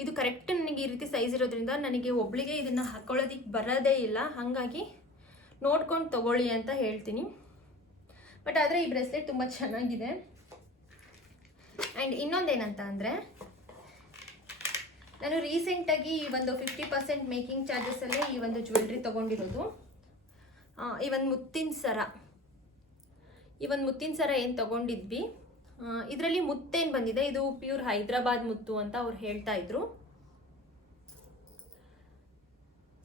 [SPEAKER 1] ಇದು ಕರೆಕ್ಟ್ ನನಗೆ ಈ ರೀತಿ ಸೈಜ್ ಇರೋದ್ರಿಂದ ನನಗೆ ಒಬ್ಳಿಗೆ ಇದನ್ನು ಹಾಕ್ಕೊಳ್ಳೋದಕ್ಕೆ ಬರೋದೇ ಇಲ್ಲ. ಹಾಗಾಗಿ ನೋಡ್ಕೊಂಡು ತಗೊಳ್ಳಿ ಅಂತ ಹೇಳ್ತೀನಿ. ಬಟ್ ಆದರೆ ಈ ಬ್ರೆಸ್ಲೆಟ್ ತುಂಬ ಚೆನ್ನಾಗಿದೆ. ಆ್ಯಂಡ್ ಇನ್ನೊಂದೇನಂತ ಅಂದರೆ, ನಾನು ರೀಸೆಂಟಾಗಿ ಈ ಒಂದು ಫಿಫ್ಟಿ ಪರ್ಸೆಂಟ್ ಮೇಕಿಂಗ್ ಚಾರ್ಜಸಲ್ಲೇ ಈ ಒಂದು ಜ್ಯುವೆಲ್ರಿ ತೊಗೊಂಡಿರೋದು. ಈ ಒಂದು ಮುತ್ತಿನ ಸರ. ಈ ಒಂದು ಮುತ್ತಿನ ಸರ ಏನು ತೊಗೊಂಡಿದ್ವಿ? ಇದರಲ್ಲಿ ಮುತ್ತೇನು ಬಂದಿದೆ? ಇದು ಪ್ಯೂರ್ ಹೈದ್ರಾಬಾದ್ ಮುತ್ತು ಅಂತ ಅವ್ರು ಹೇಳ್ತಾ ಇದ್ರು.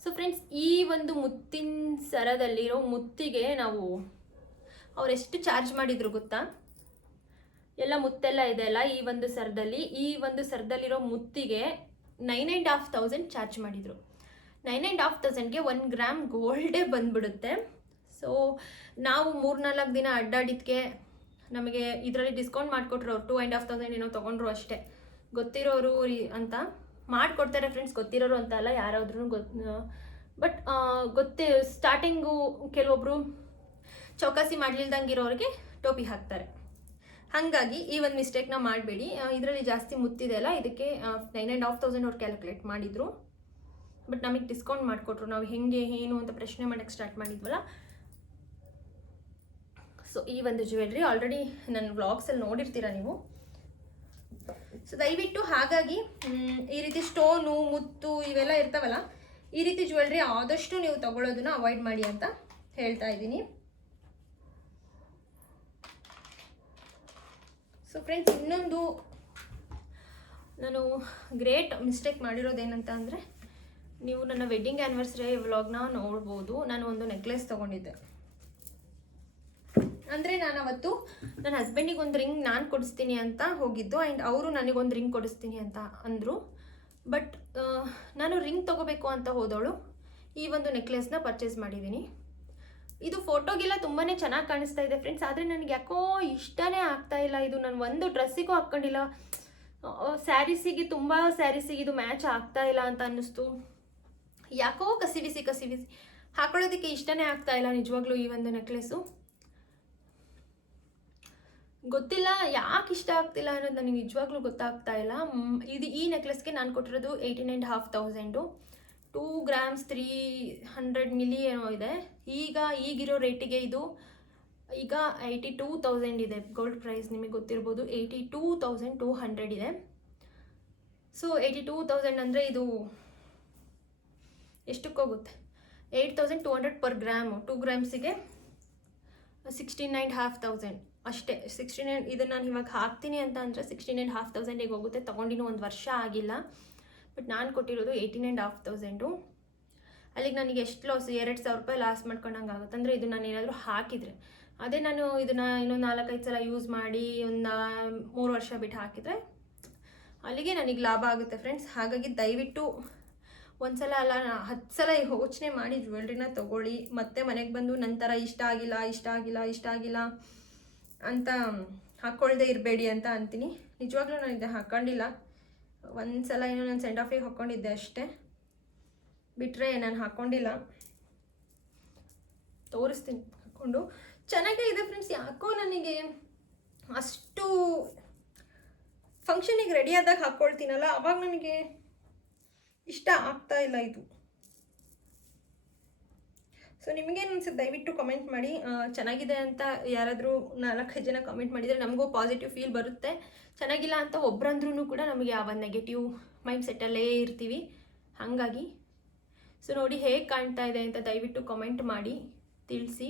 [SPEAKER 1] ಸೊ ಫ್ರೆಂಡ್ಸ್ ಈ ಒಂದು ಮುತ್ತಿನ ಸರದಲ್ಲಿರೋ ಮುತ್ತಿಗೆ ನಾವು ಅವ್ರು ಎಷ್ಟು ಚಾರ್ಜ್ ಮಾಡಿದ್ರು ಗೊತ್ತಾ? ಎಲ್ಲ ಮುತ್ತೆಲ್ಲ ಇದೆ ಅಲ್ಲ ಈ ಒಂದು ಸರದಲ್ಲಿ. ಈ ಒಂದು ಸರದಲ್ಲಿರೋ ಮುತ್ತಿಗೆ nine and half thousand charge ಮಾಡಿದರು. ನೈನ್ ಆ್ಯಂಡ್ ಹಾಫ್ ತೌಸಂಡ್ಗೆ ಒನ್ ಗ್ರಾಮ್ ಗೋಲ್ಡೇ ಬಂದ್ಬಿಡುತ್ತೆ. ಸೊ ನಾವು ಮೂರ್ನಾಲ್ಕು ದಿನ ಅಡ್ಡಾಡಿದ್ಕೆ ನಮಗೆ ಇದರಲ್ಲಿ ಡಿಸ್ಕೌಂಟ್ ಮಾಡಿಕೊಟ್ರು ಅವ್ರು ಟೂ ಆ್ಯಂಡ್ ಹಾಫ್ ತೌಸಂಡ್ ಏನೋ ತೊಗೊಂಡ್ರು ಅಷ್ಟೇ. ಗೊತ್ತಿರೋರು ಅಂತ ಮಾಡಿಕೊಡ್ತಾರೆ ಫ್ರೆಂಡ್ಸ್ ಗೊತ್ತಿರೋರು ಅಂತ ಅಲ್ಲ, ಯಾರಾದ್ರೂ ಗೊತ್ತು ಬಟ್ ಗೊತ್ತೇ ಸ್ಟಾರ್ಟಿಂಗು ಕೆಲವೊಬ್ಬರು ಚೌಕಾಸಿ ಮಾಡಲಿಲ್ದಂಗೆ ಇರೋರಿಗೆ ಟೋಪಿ ಹಾಕ್ತಾರೆ. ಹಾಗಾಗಿ ಈ ಒಂದು ಮಿಸ್ಟೇಕ್ನ ಮಾಡಬೇಡಿ. ಇದರಲ್ಲಿ ಜಾಸ್ತಿ ಮುತ್ತಿದೆ ಅಲ್ಲ, ಇದಕ್ಕೆ ನೈನ್ ಆ್ಯಂಡ್ ಹಾಫ್ ತೌಸಂಡ್ ಅವ್ರು ಕ್ಯಾಲ್ಕುಲೇಟ್ ಮಾಡಿದರು. ಬಟ್ ನಮಗೆ ಡಿಸ್ಕೌಂಟ್ ಮಾಡಿಕೊಟ್ರು. ನಾವು ಹೆಂಗೆ, ಏನು ಅಂತ ಪ್ರಶ್ನೆ ಮಾಡೋಕ್ಕೆ ಸ್ಟಾರ್ಟ್ ಮಾಡಿದ್ವಲ್ಲ ಸೊ ಈ ಒಂದು ಜ್ಯುವೆಲ್ರಿ ಆಲ್ರೆಡಿ ನನ್ನ ವ್ಲಾಗ್ಸಲ್ಲಿ ನೋಡಿರ್ತೀರ ನೀವು? ಸೊ ದಯವಿಟ್ಟು ಹಾಗಾಗಿ ಈ ರೀತಿ ಸ್ಟೋನು, ಮುತ್ತು ಇವೆಲ್ಲ ಇರ್ತಾವಲ್ಲ, ಈ ರೀತಿ ಜ್ಯುವೆಲ್ರಿ ಆದಷ್ಟು ನೀವು ತಗೊಳ್ಳೋದನ್ನ ಅವಾಯ್ಡ್ ಮಾಡಿ ಅಂತ ಹೇಳ್ತಾ ಇದ್ದೀನಿ. ಸೊ ಫ್ರೆಂಡ್ಸ್ ಇನ್ನೊಂದು, ನಾನು ಗ್ರೇಟ್ ಮಿಸ್ಟೇಕ್ ಮಾಡಿರೋದೇನಂತ ಅಂದರೆ, ನೀವು ನನ್ನ ವೆಡ್ಡಿಂಗ್ ಆ್ಯನಿವರ್ಸರಿ ವ್ಲಾಗ್ನ ನೋಡ್ಬೋದು. ನಾನು ಒಂದು ನೆಕ್ಲೆಸ್ ತೊಗೊಂಡಿದ್ದೆ. ಅಂದರೆ ನಾನು ಅವತ್ತು ನನ್ನ ಹಸ್ಬೆಂಡಿಗೆ ಒಂದು ರಿಂಗ್ ನಾನು ಕೊಡಿಸ್ತೀನಿ ಅಂತ ಹೋಗಿದ್ದು ಆ್ಯಂಡ್ ಅವರು ನನಗೊಂದು ರಿಂಗ್ ಕೊಡಿಸ್ತೀನಿ ಅಂತ ಅಂದರು. ಬಟ್ ನಾನು ರಿಂಗ್ ತೊಗೋಬೇಕು ಅಂತ ಹೋದವಳು. ಈ ಒಂದು ನೆಕ್ಲೆಸ್ನ ಪರ್ಚೇಸ್ ಮಾಡಿದ್ದೀನಿ ಇದು ಫೋಟೋಗೆಲ್ಲ ತುಂಬಾ ಚೆನ್ನಾಗಿ ಕಾಣಿಸ್ತಾ ಇದೆ ಫ್ರೆಂಡ್ಸ್ ಆದರೆ ನನಗೆ ಯಾಕೋ ಇಷ್ಟನೇ ಆಗ್ತಾ ಇಲ್ಲ ಇದು. ನಾನು ಒಂದು ಡ್ರೆಸ್ಸಿಗೂ ಹಾಕ್ಕೊಂಡಿಲ್ಲ ಸ್ಯಾರೀಸಿಗೆ ತುಂಬ ಸ್ಯಾರೀಸಿಗೆ ಇದು ಮ್ಯಾಚ್ ಆಗ್ತಾ ಇಲ್ಲ ಅಂತ ಅನ್ನಿಸ್ತು. ಯಾಕೋ ಕಸಿವಿಸಿ ಕಸಿವಿಸಿ. ಹಾಕೊಳ್ಳೋದಕ್ಕೆ ಇಷ್ಟನೇ ಆಗ್ತಾ ಇಲ್ಲ ನಿಜವಾಗ್ಲೂ ಈ ಒಂದು ನೆಕ್ಲೆಸ್ಸು ಗೊತ್ತಿಲ್ಲ, ಯಾಕೆ ಇಷ್ಟ ಆಗ್ತಿಲ್ಲ ಅನ್ನೋದು ನನಗೆ ನಿಜವಾಗ್ಲೂ ಗೊತ್ತಾಗ್ತಾ ಇಲ್ಲ. ಇದು ಈ ನೆಕ್ಲೆಸ್ಗೆ ನಾನು ಕೊಟ್ಟಿರೋದು eighteen and half thousand. Two grams three hundred milli ಏನೋ ಇದೆ. ಈಗ ಈಗಿರೋ ರೇಟಿಗೆ ಇದು, ಈಗ ಏಯ್ಟಿ ಟೂ ತೌಸಂಡ್ ಇದೆ. ಗೋಲ್ಡ್ ಪ್ರೈಸ್ ನಿಮಗೆ ಗೊತ್ತಿರ್ಬೋದು, eighty two thousand two hundred ಇದೆ. ಸೊ ಏಯ್ಟಿ ಟೂ ತೌಸಂಡ್ ಅಂದರೆ ಇದು ಎಷ್ಟಕ್ಕೋಗುತ್ತೆ eight thousand two hundred per gram. Two ಗ್ರಾಮ್ಸಿಗೆ sixteen nine half thousand. ಅಷ್ಟೇ ಸಿಕ್ಸ್ಟಿ ನೈನ್ ಇದನ್ನು ನಾನು ಇವಾಗ ಹಾಕ್ತೀನಿ ಅಂತ ಅಂದರೆ ಸಿಕ್ಸ್ಟೀನ್ ಆ್ಯಂಡ್ ಹಾಫ್ ತೌಸಂಡಿಗೆ ಹೋಗುತ್ತೆ. ತೊಗೊಂಡಿನೂ ಒಂದು ವರ್ಷ ಆಗಿಲ್ಲ. ಬಟ್ ನಾನು ಕೊಟ್ಟಿರೋದು ಏಯ್ಟೀನ್ ಆ್ಯಂಡ್ ಹಾಫ್ ತೌಸಂಡು ಅಲ್ಲಿಗೆ ನನಗೆ ಎಷ್ಟು ಲಾಸ್ ಎರಡು ಸಾವಿರ ರೂಪಾಯಿ ಲಾಸ್ ಮಾಡ್ಕೊಂಡಂಗೆ ಆಗುತ್ತೆ. ಅಂದರೆ ಇದು ನಾನು ಏನಾದರೂ ಹಾಕಿದರೆ. ಅದೇ ನಾನು ಇದನ್ನು ಇನ್ನೊಂದು ನಾಲ್ಕೈದು ಸಲ ಯೂಸ್ ಮಾಡಿ ಒಂದು ಮೂರು ವರ್ಷ ಬಿಟ್ಟು ಹಾಕಿದರೆ ಅಲ್ಲಿಗೆ ನನಗೆ ಲಾಭ ಆಗುತ್ತೆ ಫ್ರೆಂಡ್ಸ್ ಹಾಗಾಗಿ ದಯವಿಟ್ಟು ಒಂದ್ಸಲ ಅಲ್ಲ ನಾ- ಹತ್ತು ಸಲ ಯೋಚನೆ ಮಾಡಿ ಜ್ಯುವೆಲ್ರಿನ ತೊಗೊಳ್ಳಿ. ಮತ್ತೆ ಮನೆಗೆ ಬಂದು ನಂತರ ಇಷ್ಟ ಆಗಿಲ್ಲ ಇಷ್ಟ ಆಗಿಲ್ಲ ಇಷ್ಟ ಆಗಿಲ್ಲ. ಅಂತ ಹಾಕ್ಕೊಳ್ದೆ ಇರಬೇಡಿ ಅಂತ ಅಂತೀನಿ. ನಿಜವಾಗ್ಲೂ ನಾನು ಇದು ಹಾಕ್ಕೊಂಡಿಲ್ಲ ಒಂದು ಸಲ ಏನೋ ನಾನು ಸೆಂಡ್ ಆಫಿಗೆ ಹಾಕ್ಕೊಂಡಿದ್ದೆ ಅಷ್ಟೇ. ಬಿಟ್ಟರೆ ನಾನು ಹಾಕ್ಕೊಂಡಿಲ್ಲ ತೋರಿಸ್ತೀನಿ ಹಾಕ್ಕೊಂಡು ಚೆನ್ನಾಗೇ ಇದೆ ಫ್ರೆಂಡ್ಸ್ ಯಾಕೋ ನನಗೆ ಅಷ್ಟು ಫಂಕ್ಷನಿಗೆ ರೆಡಿ ಆದಾಗ ಹಾಕ್ಕೊಳ್ತೀನಲ್ಲ ಅವಾಗ ನನಗೆ ಇಷ್ಟ ಆಗ್ತಾ ಇಲ್ಲ ಇದು. ಸೊ ನಿಮಗೇನು ಅನ್ಸುತ್ತೆ? ದಯವಿಟ್ಟು ಕಮೆಂಟ್ ಮಾಡಿ. ಚೆನ್ನಾಗಿದೆ ಅಂತ ಯಾರಾದರೂ ನಾಲ್ಕೈದು ಜನ ಕಮೆಂಟ್ ಮಾಡಿದರೆ ನಮಗೂ ಪಾಸಿಟಿವ್ ಫೀಲ್ ಬರುತ್ತೆ. ಚೆನ್ನಾಗಿಲ್ಲ ಅಂತ ಒಬ್ಬರಂದ್ರೂ ಕೂಡ ನಮಗೆ ಆ ಒಂದು ನೆಗೆಟಿವ್ ಮೈಂಡ್ ಸೆಟ್ಟಲ್ಲೇ ಇರ್ತೀವಿ. ಹಾಗಾಗಿ. ಸೊ ನೋಡಿ ಹೇಗೆ ಕಾಣ್ತಾ ಇದೆ ಅಂತ ದಯವಿಟ್ಟು ಕಮೆಂಟ್ ಮಾಡಿ, ತಿಳಿಸಿ.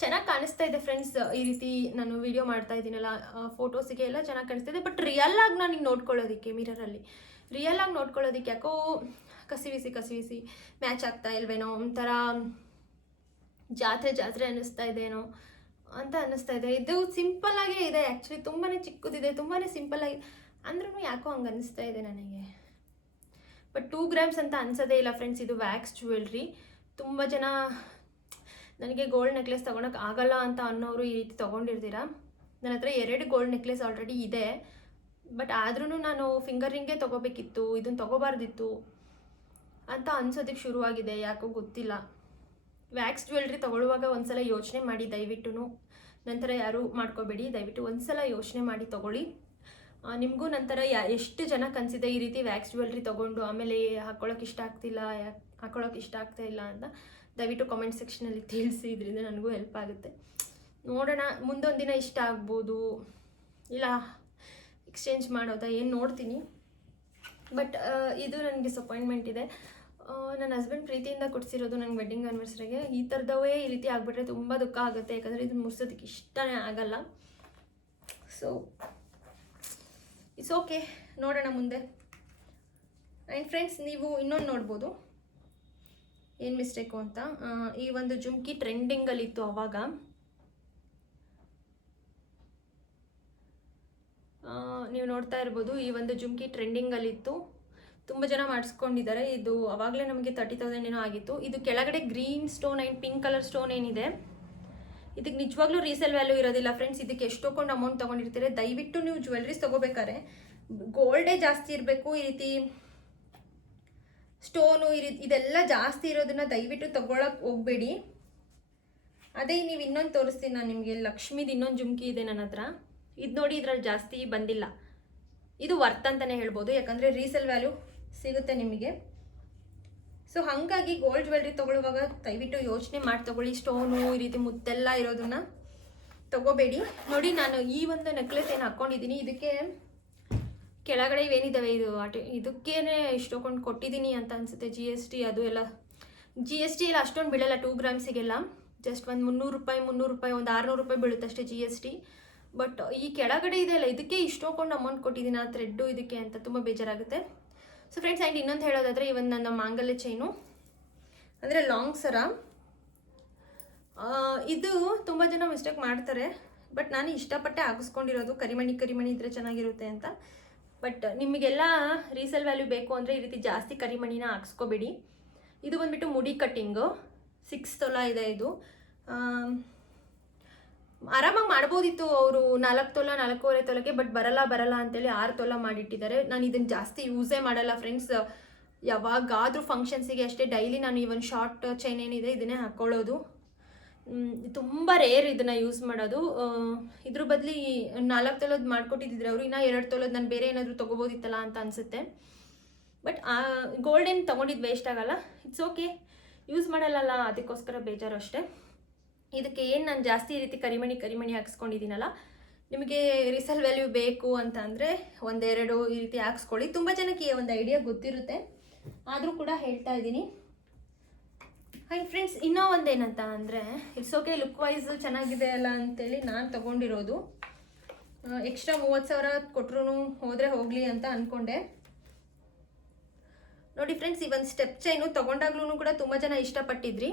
[SPEAKER 1] ಚೆನ್ನಾಗಿ ಕಾಣಿಸ್ತಾ ಇದೆ ಫ್ರೆಂಡ್ಸ್ ಈ ರೀತಿ ನಾನು ವಿಡಿಯೋ ಮಾಡ್ತಾ ಇದ್ದೀನಲ್ಲ ಫೋಟೋಸಿಗೆ ಎಲ್ಲ ಚೆನ್ನಾಗಿ ಕಾಣಿಸ್ತಾ ಇದೆ. ಬಟ್ ರಿಯಲ್ ಆಗಿ ನಾನು ನೋಡ್ಕೊಳ್ಳೋದಕ್ಕೆ ಮಿರರಲ್ಲಿ ರಿಯಲ್ ಆಗಿ ನೋಡ್ಕೊಳ್ಳೋದಕ್ಕೆ ಯಾಕೋ ಕಸಿವಿಸಿ ಕಸಿವಿಸಿ ಮ್ಯಾಚ್ ಆಗ್ತಾ ಇಲ್ವೇನೋ ಒಂಥರ ಜಾತ್ರೆ ಜಾತ್ರೆ ಅನ್ನಿಸ್ತಾ ಇದೆನೋ ಅಂತ ಅನ್ನಿಸ್ತಾ ಇದೆ. ಇದು ಸಿಂಪಲ್ ಆಗೇ ಇದೆ ಆ್ಯಕ್ಚುಲಿ ತುಂಬಾ ಚಿಕ್ಕದಿದೆ ತುಂಬಾ ಸಿಂಪಲ್ ಆಗಿ ಅಂದ್ರೂ ಯಾಕೋ ಹಂಗೆ ಅನ್ನಿಸ್ತಾ ಇದೆ ನನಗೆ. ಬಟ್ ಟೂ ಗ್ರಾಮ್ಸ್ ಅಂತ ಅನ್ಸೋದೇ ಇಲ್ಲ ಫ್ರೆಂಡ್ಸ್ ಇದು ವ್ಯಾಕ್ಸ್ ಜ್ಯುವೆಲ್ರಿ ತುಂಬ ಜನ ನನಗೆ ಗೋಲ್ಡ್ ನೆಕ್ಲೆಸ್ ತೊಗೊಳಕ್ಕೆ ಆಗಲ್ಲ ಅಂತ ಅನ್ನೋರು ಈ ರೀತಿ ತೊಗೊಂಡಿರ್ತೀರ? ನನ್ನ ಹತ್ರ ಎರಡು ಗೋಲ್ಡ್ ನೆಕ್ಲೆಸ್ ಆಲ್ರೆಡಿ ಇದೆ. ಬಟ್ ಆದ್ರೂ ನಾನು ಫಿಂಗರ್ ರಿಂಗೇ ತೊಗೋಬೇಕಿತ್ತು ಇದನ್ನು ತೊಗೋಬಾರ್ದಿತ್ತು. ಅಂತ ಅನ್ಸೋದಕ್ಕೆ ಶುರುವಾಗಿದೆ, ಯಾಕೋ ಗೊತ್ತಿಲ್ಲ. ವ್ಯಾಕ್ಸ್ ಜ್ಯುವೆಲ್ರಿ ತೊಗೊಳ್ಳುವಾಗ ಒಂದ್ಸಲ ಯೋಚನೆ ಮಾಡಿ ದಯವಿಟ್ಟು ನಂತರ ಯಾರೂ ಮಾಡ್ಕೋಬೇಡಿ, ದಯವಿಟ್ಟು ಒಂದ್ಸಲ ಯೋಚನೆ ಮಾಡಿ ತೊಗೊಳ್ಳಿ. ನಿಮಗೂ ನಂತರ ಎಷ್ಟು ಜನ ಕನ್ಸಿದೆ ಈ ರೀತಿ ವ್ಯಾಕ್ಸ್ ಜ್ಯುವೆಲ್ರಿ ತೊಗೊಂಡು, ಆಮೇಲೆ ಹಾಕ್ಕೊಳ್ಳೋಕೆ ಇಷ್ಟ ಆಗ್ತಿಲ್ಲ ಯಾಕೆ ಹಾಕ್ಕೊಳ್ಳೋಕೆ ಇಷ್ಟ ಆಗ್ತಾ ಇಲ್ಲ ಅಂತ ದಯವಿಟ್ಟು ಕಾಮೆಂಟ್ ಸೆಕ್ಷನಲ್ಲಿ ತಿಳಿಸಿ, ಇದರಿಂದ ನನಗೂ ಹೆಲ್ಪ್ ಆಗುತ್ತೆ. ನೋಡೋಣ, ಮುಂದೊಂದು ದಿನ ಇಷ್ಟ ಆಗ್ಬೋದು. ಇಲ್ಲ ಎಕ್ಸ್ಚೇಂಜ್ ಮಾಡೋದಾ, ಏನು ನೋಡ್ತೀನಿ. ಬಟ್ ಇದು ನನಗೆ ಡಿಸಪಾಯಿಂಟ್ಮೆಂಟ್ ಇದೆ. ನನ್ನ ಹಸ್ಬೆಂಡ್ ಪ್ರೀತಿಯಿಂದ ಕೊಡಿಸಿರೋದು ನನ್ನ ವೆಡ್ಡಿಂಗ್ ಆ್ಯನಿವರ್ಸರಿಗೆ ಈ ಥರದವೇ ಈ ರೀತಿ ಆಗಿಬಿಟ್ರೆ ತುಂಬ ದುಃಖ ಆಗುತ್ತೆ, ಯಾಕಂದರೆ ಇದನ್ನ ಮುಗಿಸೋದಕ್ಕೆ ಇಷ್ಟನೇ ಆಗಲ್ಲ. ಸೊ ಇಟ್ಸ್ ಓಕೆ ನೋಡೋಣ ಮುಂದೆ. ಆ್ಯಂಡ್ ಫ್ರೆಂಡ್ಸ್ ನೀವು ಇನ್ನೊಂದು ನೋಡ್ಬೋದು. ಏನು ಮಿಸ್ಟೇಕು ಅಂತ? ಈ ಒಂದು ಜುಮ್ಕಿ ಟ್ರೆಂಡಿಂಗಲ್ಲಿತ್ತು ಆವಾಗ ನೀವು ನೋಡ್ತಾ ಇರ್ಬೋದು ಈ ಒಂದು ಜುಮ್ಕಿ ಟ್ರೆಂಡಿಂಗಲ್ಲಿತ್ತು ತುಂಬ ಜನ ಮಾಡಿಸ್ಕೊಂಡಿದ್ದಾರೆ. ಇದು ಅವಾಗಲೇ ನಮಗೆ ತರ್ಟಿ ತೌಸಂಡ್ ಏನೋ ಆಗಿತ್ತು. ಇದು ಕೆಳಗಡೆ green stone and pink colour stone ಏನಿದೆ, ಇದಕ್ಕೆ ನಿಜವಾಗ್ಲೂ ರೀಸೇಲ್ ವ್ಯಾಲ್ಯೂ ಇರೋದಿಲ್ಲ ಫ್ರೆಂಡ್ಸ್ ಇದಕ್ಕೆ ಎಷ್ಟೊಂದು ಅಮೌಂಟ್ ತೊಗೊಂಡಿರ್ತೀರಿ? ದಯವಿಟ್ಟು ನೀವು ಜ್ಯುವೆಲ್ರೀಸ್ ತೊಗೋಬೇಕಾದ್ರೆ ಗೋಲ್ಡೇ ಜಾಸ್ತಿ ಇರಬೇಕು. ಈ ರೀತಿ ಸ್ಟೋನು ಈ ರೀತಿ ಇದೆಲ್ಲ ಜಾಸ್ತಿ ಇರೋದನ್ನ ದಯವಿಟ್ಟು ತಗೊಳಕ್ಕೆ ಹೋಗಬೇಡಿ. ಅದೇ ನೀವು ಇನ್ನೊಂದು ತೋರಿಸ್ತೀನಿ ನಾನು ನಿಮಗೆ. ಲಕ್ಷ್ಮಿದು ಇನ್ನೊಂದು ಜುಮ್ಕಿ ಇದೆ ನನ್ನ ಹತ್ರ. ಇದು ನೋಡಿ ಇದ್ರಲ್ಲಿ ಜಾಸ್ತಿ ಬಂದಿಲ್ಲ. ಇದು ವರ್ತ್ ಅಂತಲೇ ಹೇಳ್ಬೋದು. ಯಾಕಂದರೆ ರೀಸೇಲ್ ವ್ಯಾಲ್ಯೂ ಸಿಗುತ್ತೆ ನಿಮಗೆ. ಸೊ ಹಾಗಾಗಿ ಗೋಲ್ಡ್ ಜ್ಯುವೆಲ್ರಿ ತೊಗೊಳ್ಳುವಾಗ ದಯವಿಟ್ಟು ಯೋಚನೆ ಮಾಡಿ ತಗೊಳ್ಳಿ. ಸ್ಟೋನು ಈ ರೀತಿ ಮುತ್ತೆಲ್ಲ ಇರೋದನ್ನ ತಗೋಬೇಡಿ. ನೋಡಿ, ನಾನು ಈ ಒಂದು ನೆಕ್ಲೆಸ್ ಏನು ಹಾಕ್ಕೊಂಡಿದ್ದೀನಿ ಇದಕ್ಕೆ ಕೆಳಗಡೆ ಇವೇನಿದ್ದಾವೆ ಇದು ಆಟ ಇದಕ್ಕೇನೆ ಇಷ್ಟೊಕೊಂಡು ಕೊಟ್ಟಿದ್ದೀನಿ ಅಂತ ಅನಿಸುತ್ತೆ. ಜಿ ಎಸ್ ಟಿ ಅದು ಎಲ್ಲ. ಜಿ ಎಸ್ ಟಿ ಎಲ್ಲ ಅಷ್ಟೊಂದು ಬೀಳಲ್ಲ. ಟೂ ಗ್ರಾಮ್ಸಿಗೆಲ್ಲ ಜಸ್ಟ್ ಒಂದು ಮುನ್ನೂರು ರೂಪಾಯಿ ಮುನ್ನೂರು ರೂಪಾಯಿ, ಒಂದು ಆರುನೂರು ರೂಪಾಯಿ ಬೀಳುತ್ತೆ ಅಷ್ಟೇ ಜಿ ಎಸ್ ಟಿ ಬಟ್ ಈ ಕೆಳಗಡೆ ಇದೆಯಲ್ಲ ಇದಕ್ಕೆ ಇಷ್ಟೊಕೊಂಡು ಅಮೌಂಟ್ ಕೊಟ್ಟಿದ್ದೀನಿ. ಆ ಥ್ರೆಡ್ಡು ಇದಕ್ಕೆ ಅಂತ. ತುಂಬ ಬೇಜಾರಾಗುತ್ತೆ. ಸೊ ಫ್ರೆಂಡ್ಸ್ ಆ್ಯಂಡ್ ಇನ್ನೊಂದು ಹೇಳೋದಾದರೆ ಇವನ್ ನನ್ನ ಮಾಂಗಲ್ಯ ಚೈನು ಅಂದರೆ ಲಾಂಗ್ ಸರ. ಇದು ತುಂಬ ಜನ ಮಿಸ್ಟೇಕ್ ಮಾಡ್ತಾರೆ. ಬಟ್ ನಾನು ಇಷ್ಟಪಟ್ಟೆ ಹಾಕಿಸ್ಕೊಂಡಿರೋದು ಕರಿಮಣಿ ಕರಿಮಣಿ ಇದ್ರೆ ಚೆನ್ನಾಗಿರುತ್ತೆ ಅಂತ. ಬಟ್ ನಿಮಗೆಲ್ಲ ರೀಸೇಲ್ ವ್ಯಾಲ್ಯೂ ಬೇಕು ಅಂದರೆ ಈ ರೀತಿ ಜಾಸ್ತಿ ಕರಿಮಣಿನ ಹಾಕ್ಸ್ಕೋಬೇಡಿ. ಇದು ಬಂದ್ಬಿಟ್ಟು ಮುಡಿ ಕಟ್ಟಿಂಗು ಸಿಕ್ಸ್ ತೊಲ ಇದೆ ಇದು. ಆರಾಮಾಗಿ ಮಾಡ್ಬೋದಿತ್ತು ಅವರು ನಾಲ್ಕು ತೊಲ, ನಾಲ್ಕೂವರೆ ತೊಲಗೆ ಬಟ್ ಬರಲ್ಲ ಬರಲ್ಲ ಅಂತೇಳಿ ಆರು ತೊಲ ಮಾಡಿಟ್ಟಿದ್ದಾರೆ. ನಾನು ಇದನ್ನು ಜಾಸ್ತಿ ಯೂಸೇ ಮಾಡಲ್ಲ ಫ್ರೆಂಡ್ಸ್ ಯಾವಾಗಾದರೂ ಫಂಕ್ಷನ್ಸಿಗೆ ಅಷ್ಟೇ ಡೈಲಿ ನಾನು ಈ ಒಂದು ಶಾರ್ಟ್ ಚೈನ್ ಏನಿದೆ ಇದನ್ನೇ ಹಾಕ್ಕೊಳ್ಳೋದು ತುಂಬ ರೇರ್ ಇದನ್ನು ಯೂಸ್ ಮಾಡೋದು. ಇದ್ರ ಬದಲಿ ನಾಲ್ಕು ತೊಲದ್ ಮಾಡಿಕೊಟ್ಟಿದ್ದಿದ್ರೆ ಅವರು ಇನ್ನೂ ಎರಡು ತೊಲದ್ ನಾನು ಬೇರೆ ಏನಾದರೂ ತೊಗೋಬೋದಿತ್ತಲ್ಲ ಅಂತ ಅನಿಸುತ್ತೆ. ಬಟ್ ಗೋಲ್ಡ್ ಏನು ತೊಗೊಂಡಿದ್ದು ವೇಸ್ಟ್ ಆಗಲ್ಲ. ಇಟ್ಸ್ ಓಕೆ ಯೂಸ್ ಮಾಡಲ್ಲಲ್ಲ, ಅದಕ್ಕೋಸ್ಕರ ಬೇಜಾರು ಅಷ್ಟೇ. ಇದಕ್ಕೆ ಏನು ನಾನು ಜಾಸ್ತಿ ಈ ರೀತಿ ಕರಿಮಣಿ ಕರಿಮಣಿ ಹಾಕ್ಸ್ಕೊಂಡಿದ್ದೀನಲ್ಲ ನಿಮಗೆ ರಿಸಲ್ ವ್ಯಾಲ್ಯೂ ಬೇಕು ಅಂತ ಅಂದರೆ ಒಂದೆರಡು ಈ ರೀತಿ ಹಾಕ್ಸ್ಕೊಳ್ಳಿ. ತುಂಬ ಜನಕ್ಕೆ ಒಂದು ಐಡಿಯಾ ಗೊತ್ತಿರುತ್ತೆ. ಆದರೂ ಕೂಡ ಹೇಳ್ತಾ ಇದ್ದೀನಿ. ಆ್ಯಂಡ್ ಫ್ರೆಂಡ್ಸ್ ಇನ್ನೂ ಒಂದೇನಂತ ಅಂದರೆ ಇಟ್ಸ್ ಓಕೆ ಲುಕ್ ವೈಸ್ ಚೆನ್ನಾಗಿದೆ ಅಲ್ಲ ಅಂತೇಳಿ ನಾನು ತೊಗೊಂಡಿರೋದು. ಎಕ್ಸ್ಟ್ರಾ ಮೂವತ್ತು ಸಾವಿರ ಕೊಟ್ಟರು ಹೋದರೆ ಹೋಗಲಿ ಅಂತ ಅಂದ್ಕೊಂಡೆ ನೋಡಿ ಫ್ರೆಂಡ್ಸ್ ಈ ಒಂದು ಸ್ಟೆಪ್ ಚೈನು ತೊಗೊಂಡಾಗ್ಲೂ ಕೂಡ ತುಂಬ ಜನ ಇಷ್ಟಪಟ್ಟಿದ್ರಿ.